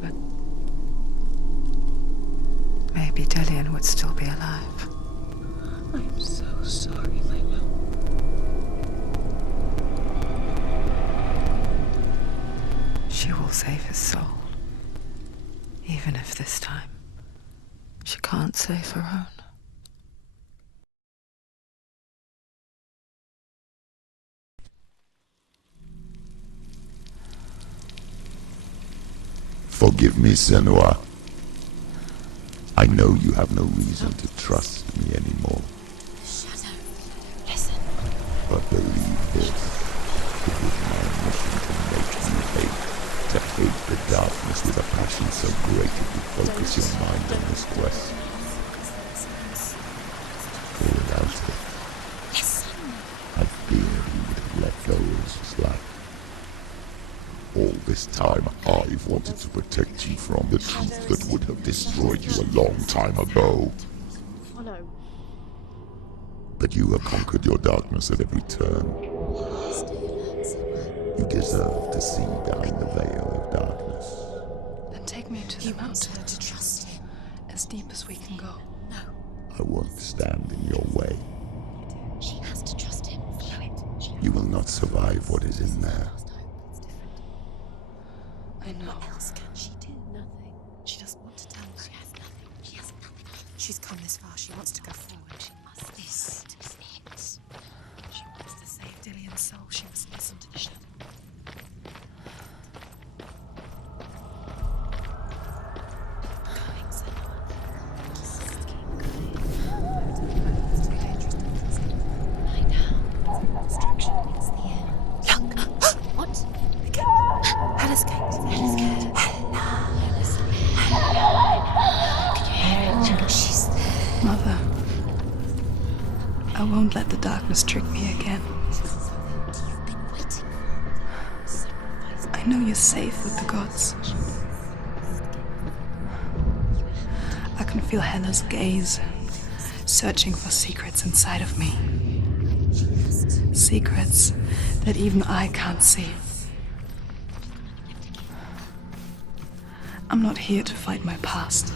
But maybe Dillian would still be alive. I'm so sorry, my love. She will save his soul, even if this time she can't save her own. Forgive me, Senua. I know you have no reason to trust me anymore. Shadow, listen. But believe this, it was my mission to make you hate, to hate the darkness with a passion so great it would focus your mind on this quest. Or without it, I fear you would have let go as life. All this time, I've wanted to protect you from the truth that would have destroyed you a long time ago. Follow. But you have conquered your darkness at every turn. You deserve to see behind the veil of darkness. Then take me to the mountain. To trust him. As deep as we can go. No. I won't stand in your way. She has to trust him. You will not survive what is in there. I know. What else can she do? Nothing. She doesn't want to tell us. She has nothing. She has nothing. She's come this far. She wants to go forward. She must. This is it. She wants to save Dillian's soul. She must listen to the shadow. Going, Senua. Just keep going. It's too dangerous. Lie down. Destruction is the end. What? The gate. Hella's gate. Hella's gate. She's there. Mother, I won't let the darkness trick me again. You've been waiting for. I know you're safe with the gods. I can feel Hella's gaze, searching for secrets inside of me. Secrets that even I can't see. I'm not here to fight my past.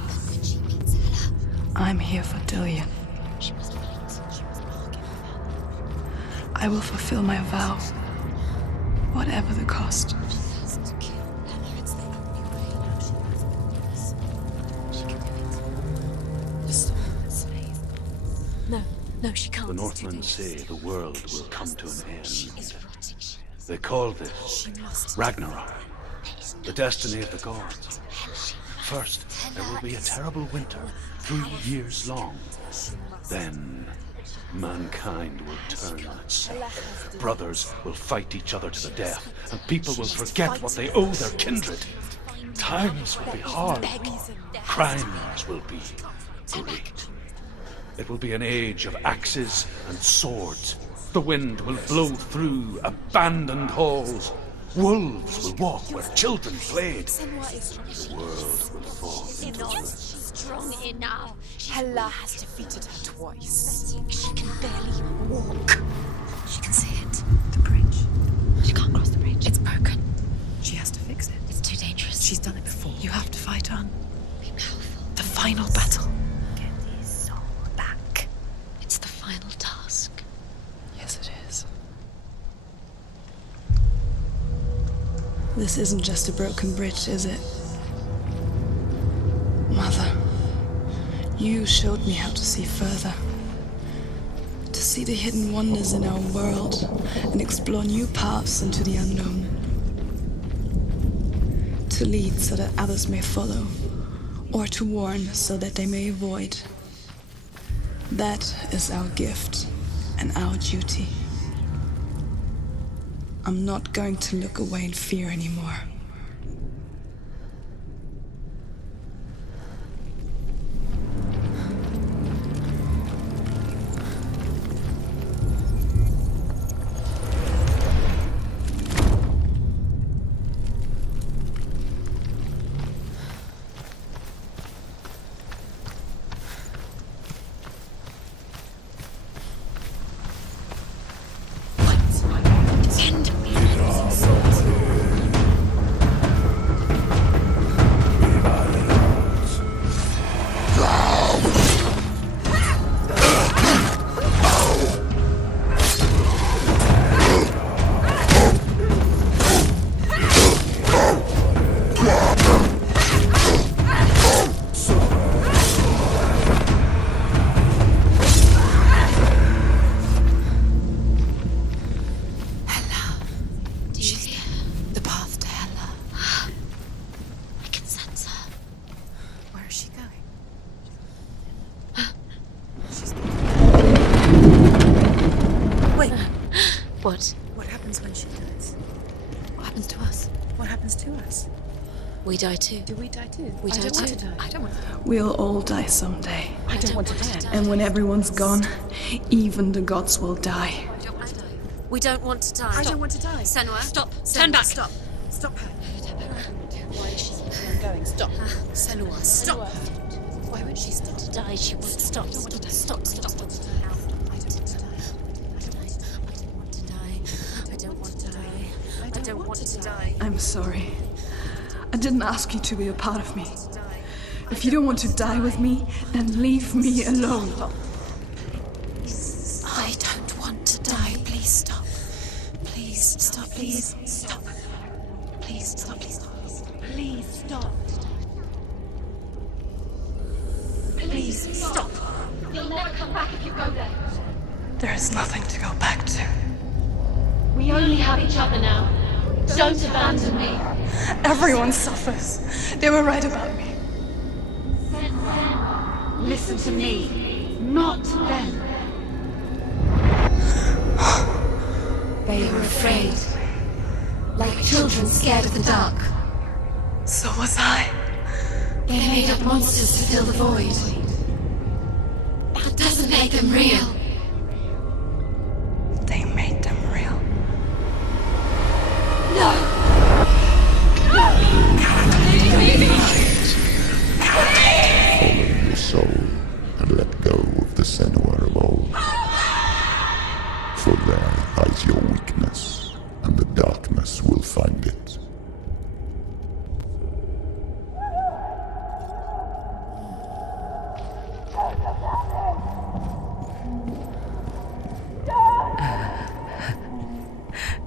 I'm here for Dillian. I will fulfill my vow, whatever the cost. No, she can't. The Northmen say the world will come to an end. They call this Ragnarok, the destiny of the gods. First, there will be a terrible winter, 3 years long. Then, mankind will turn on itself. Brothers will fight each other to the death, and people will forget what they owe their kindred. Times will be hard. Crimes will be great. It will be an age of axes and swords. The wind will blow through abandoned halls. Wolves will walk where children played. The world will fall into ruin. Strong enough. Hella has defeated her twice. She can barely walk. She can see it. The bridge. She can't cross the bridge. It's broken. She has to fix it. It's too dangerous. She's done it before. You have to fight on. Be powerful. The final battle. Get his soul back. It's the final task. Yes, it is. This isn't just a broken bridge, is it? Mother, You showed me how to see further. To see the hidden wonders in our world and explore new paths into the unknown. To lead so that others may follow, or to warn so that they may avoid. That is our gift and our duty. I'm not going to look away in fear anymore. What happens when she dies? What happens to us? What happens to us? We die too. Do we die too? We I die don't want too. to die. I don't want to die. We'll all die someday. I don't want to die. And when everyone's gone, even the gods will die. We don't want to die. I don't want to die. Senua, stop. Senua, Turn back. Stop. Stop her. Why is she going? Stop. Senua, stop. Why won't she stop to die? She won't stop. Stop. I don't want to die. I'm sorry. I didn't ask you to be a part of me. If you don't want to die with me, then leave me alone. I don't want to die. Please stop. Please stop. Please stop. Please stop. Please stop. Please stop. Please stop. You'll never come back if you go there. There is nothing to go back to. We only have each other now. Don't abandon me. Everyone suffers. They were right about me. Listen to me, not them. They were afraid. Like children scared of the dark. So was I. They made up monsters to fill the void. That doesn't make them real. They made them real. No! Follow your soul and let go of the Senua of old. For there lies your weakness, and the darkness will find it.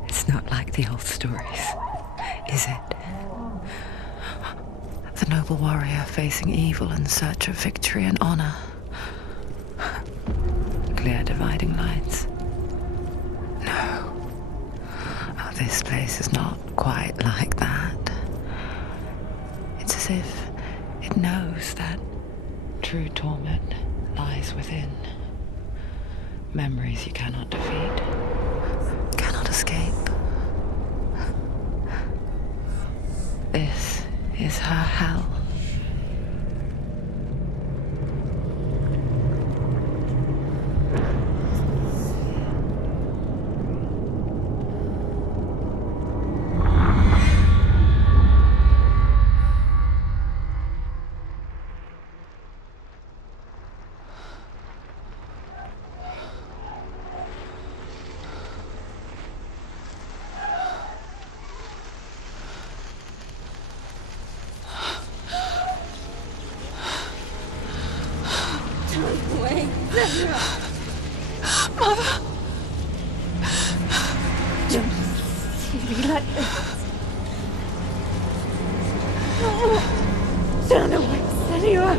It's not like the old stories, is it? The noble warrior facing evil in search of victory and honor. Clear dividing lines. No. Oh, this place is not quite like that. It's as if it knows that true torment lies within. Memories you cannot defeat, cannot escape. This is her hell. Mother! Don't see me like this. Turn away, Senua.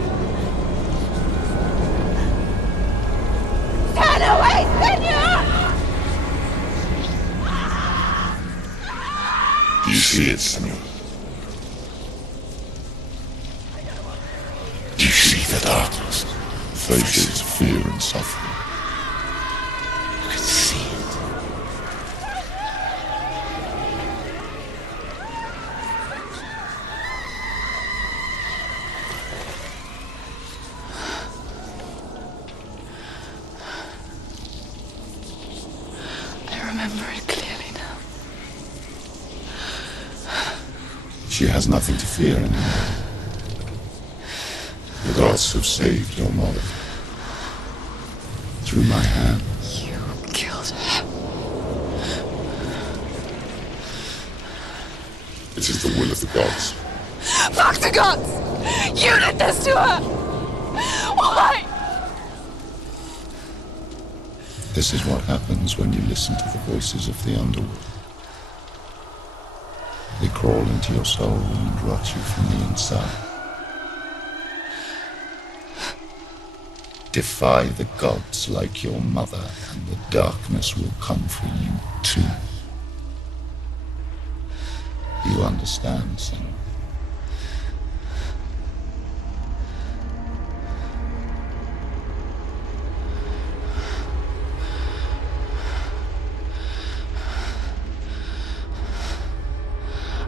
Run away, Senua! Do you see it, Senua? Do you see the darkness? Faces, fear and suffering. You can see it. I remember it clearly now. She has nothing to fear anymore. The gods have saved your mother. Through my hand. You killed her. It is the will of the gods. Fuck the gods! You did this to her! Why? This is what happens when you listen to the voices of the underworld. They crawl into your soul and rot you from the inside. Defy the gods like your mother, and the darkness will come for you too. You understand, Senua?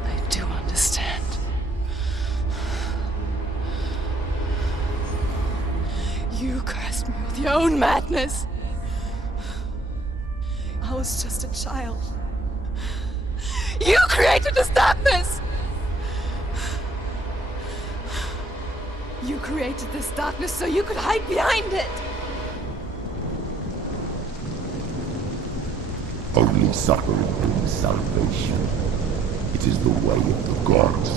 I do understand. You cursed me with your own madness. I was just a child. You created this darkness! You created this darkness so you could hide behind it! Only suffering brings salvation. It is the way of the gods.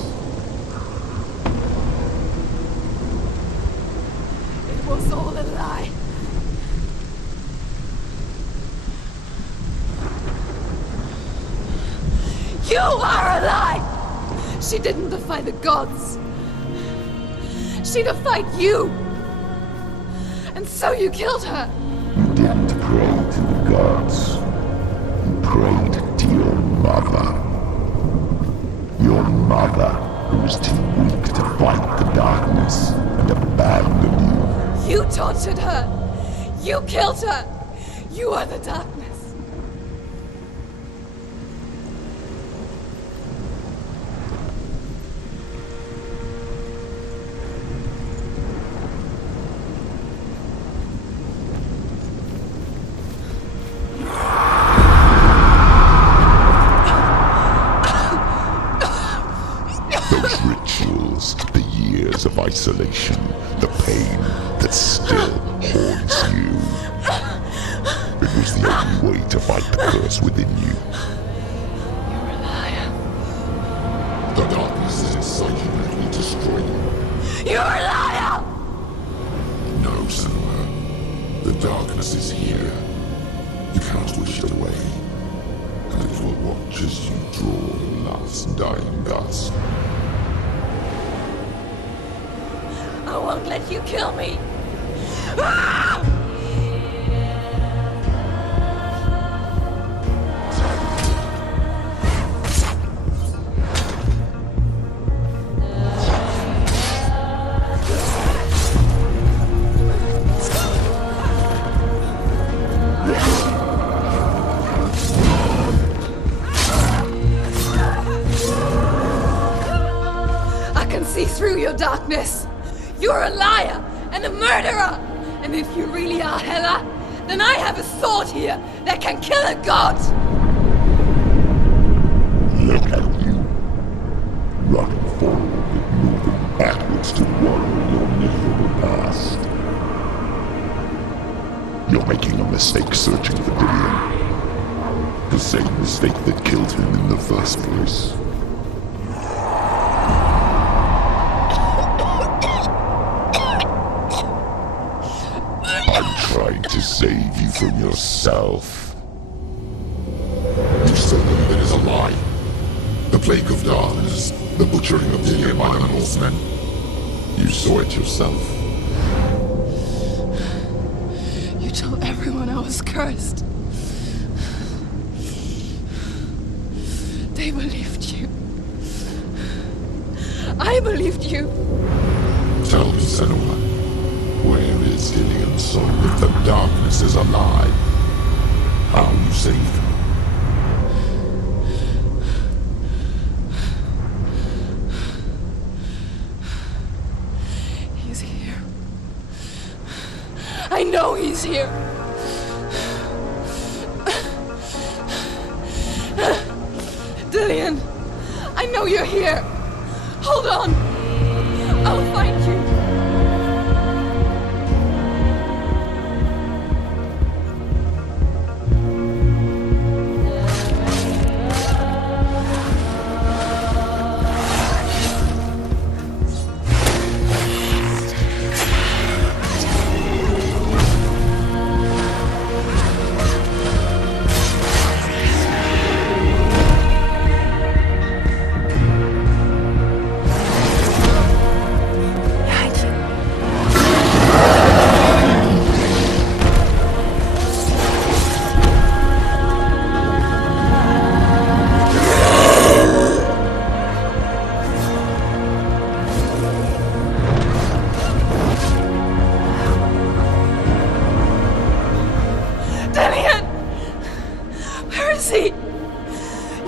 It was all a lie. You are a lie! She didn't defy the gods. She defied you! And so you killed her! You didn't pray to the gods. You prayed to your mother. Your mother, who was too weak to fight the darkness and abandoned you. You tortured her! You killed her! You are the darkness! Those rituals, the years of isolation, the pain that still haunts you. It was the only way to fight the curse within you. You're a liar. The darkness is inside you and it will destroy you. You're a liar! No, Senua. The darkness is here. You cannot wish it away. And it will watch as you draw your last dying gasp. I won't let you kill me! Ah! I can see through your darkness! You're a liar and a murderer! And if you really are Hela, then I have a sword here that can kill a god! Look at you. Running forward but moving backwards to wallow your miserable past. You're making a mistake searching for Daniel. The same mistake that killed him in the first place. Trying to save you from yourself. You still believe it is a lie. The plague of darkness, the butchering of Daniel by the Norsemen. You saw it yourself. You told everyone I was cursed. They believed you. I believed you. Tell me, Senua, where is Ilium's soul if the darkness is alive? How you save him? He's here. I know he's here. Dillian, I know you're here. Hold on. I'll find you.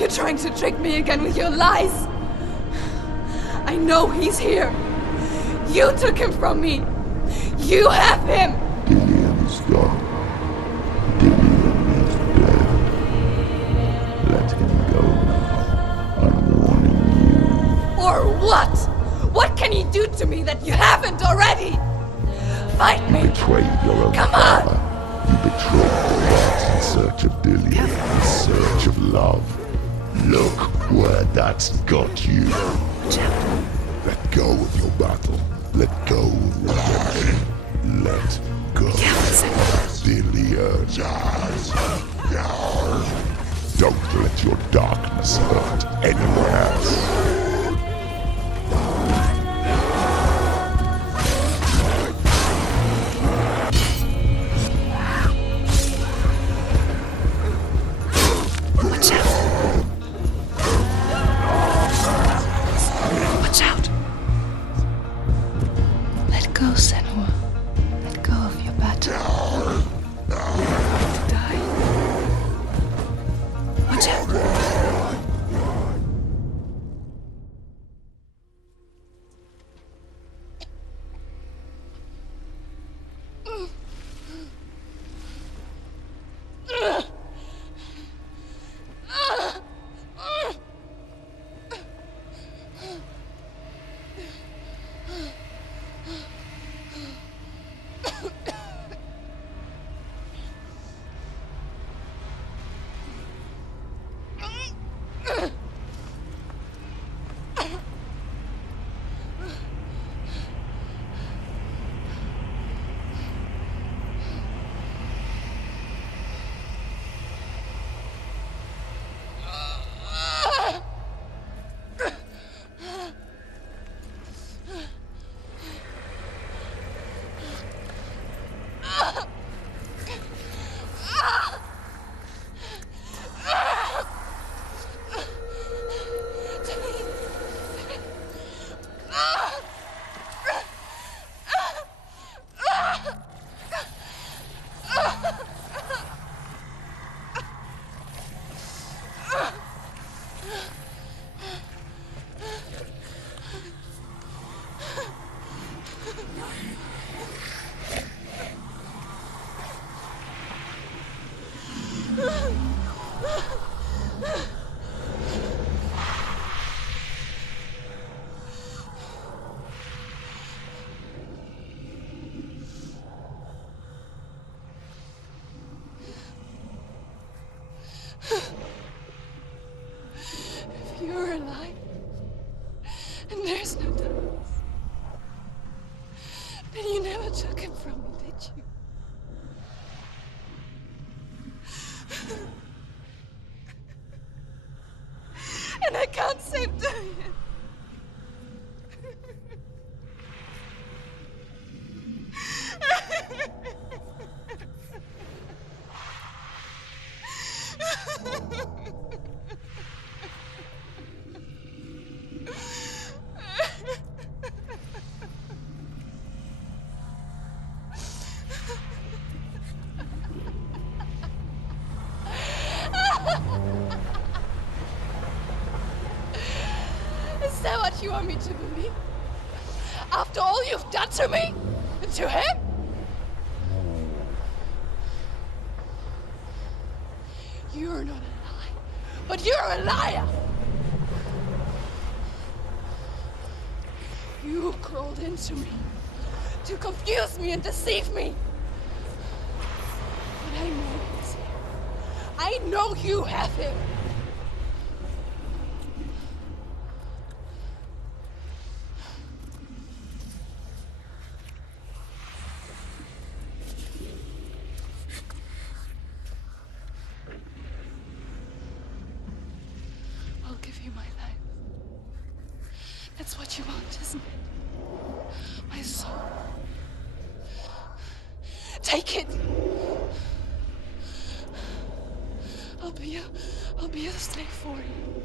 Trying to trick me again with your lies. I know he's here. You took him from me. You have him. Dillian is gone. Dillian is dead. Let him go now. I'm warning you. Or what? What can he do to me that you haven't already? Fight me. You betrayed your own father. You betrayed the gods in search of Dillian, in search of love. Look where that's got you. Let go of your battle. Let go of redemption. Let go. Dillian. Don't let your darkness hurt anyone else. Go, Senua. Let go of your battle. To die. Watch out. If you're alive, and there's no darkness, then you never took him from me, did you? And I can't save Daniel. want me to believe? After all you've done to me? And to him? You're not a lie, but you're a liar! You crawled into me to confuse me and deceive me. But I know he's here. I know you have him. I'll give you my life. That's what you want, isn't it? My soul. Take it. I'll be a slave for you.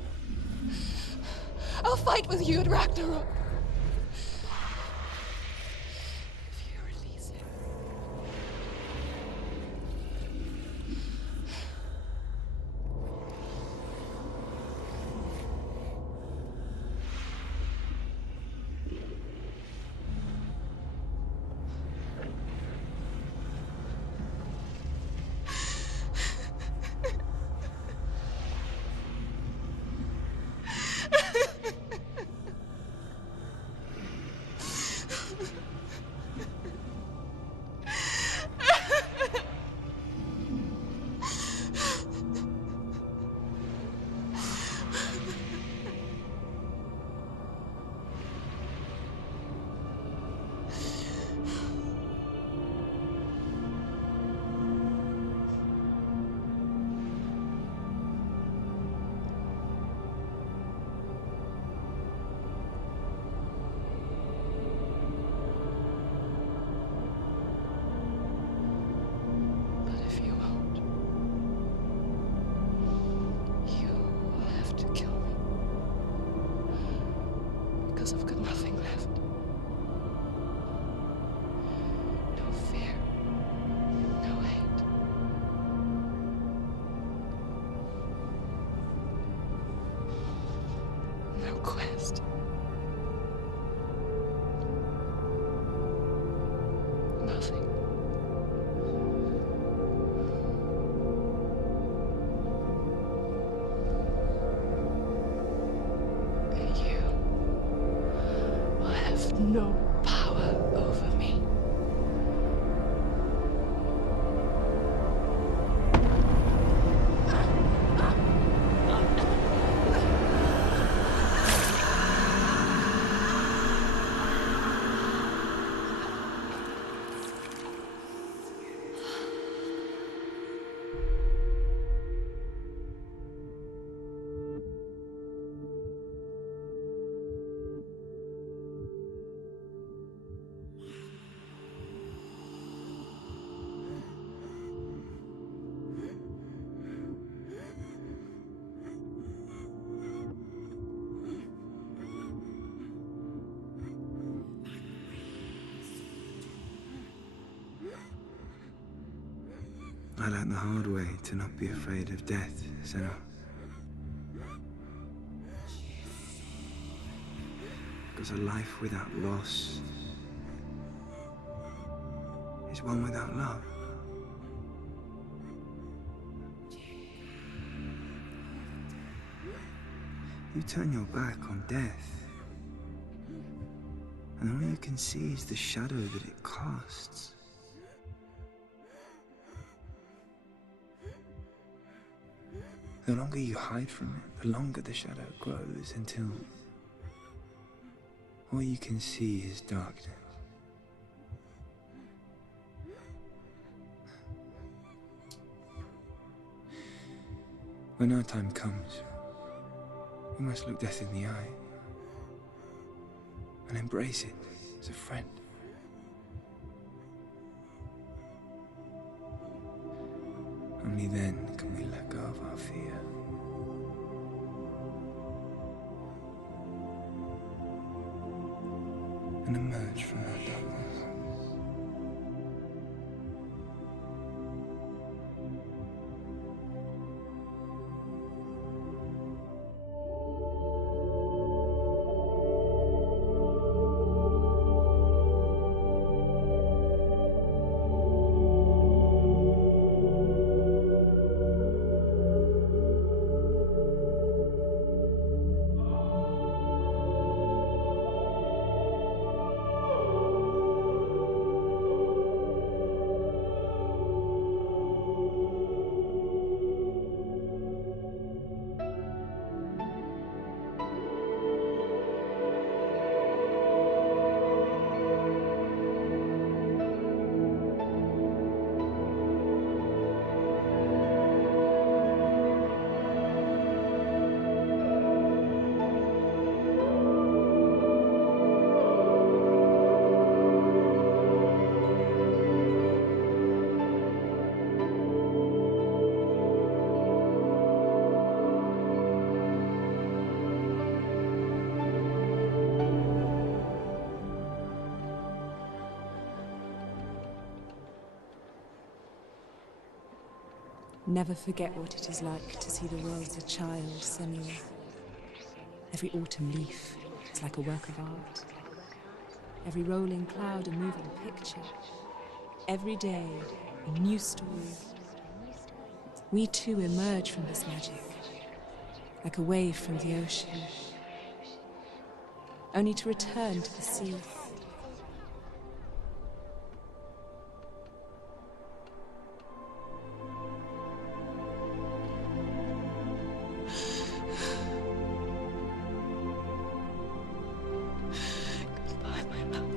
I'll fight with you at Ragnarok. If you release him. I've got nothing left. No fear. No hate. No quest. Nothing. No power over me. I learned the hard way to not be afraid of death, Senua. Because a life without loss is one without love. You turn your back on death, and all you can see is the shadow that it casts. The longer you hide from it, the longer the shadow grows until all you can see is darkness. When our time comes, we must look death in the eye and embrace it as a friend. Only then can we let go of our fear. And emerge from that darkness. Never forget what it is like to see the world as a child, Senua. Every autumn leaf is like a work of art. Every rolling cloud a moving picture. Every day a new story. We too emerge from this magic, like a wave from the ocean, only to return to the sea. Goodbye, my love.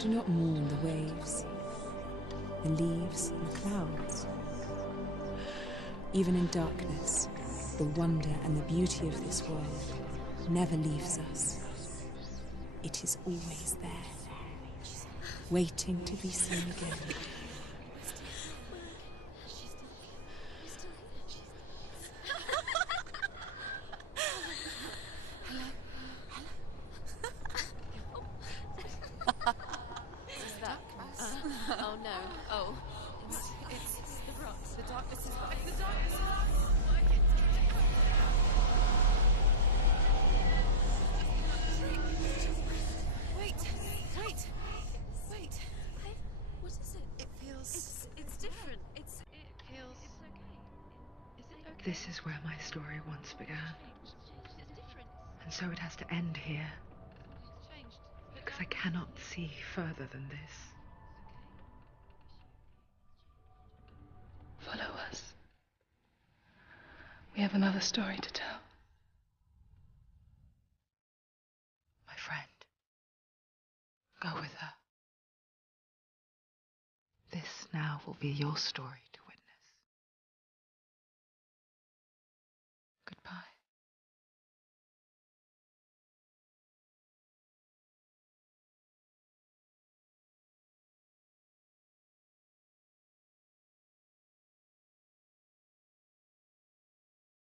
Do not mourn the waves, the leaves and the clouds. Even in darkness, the wonder and the beauty of this world never leaves us. It is always there, waiting to be seen again. Oh no. Oh. It's the rocks. The darkness is back. The darkness is back. Wait. What is it? It feels... It's different. It feels... It's okay. Is it okay? This is where my story once began. And so it has to end here. Because I cannot see further than this. Follow us. We have another story to tell. My friend. Go with her. This now will be your story to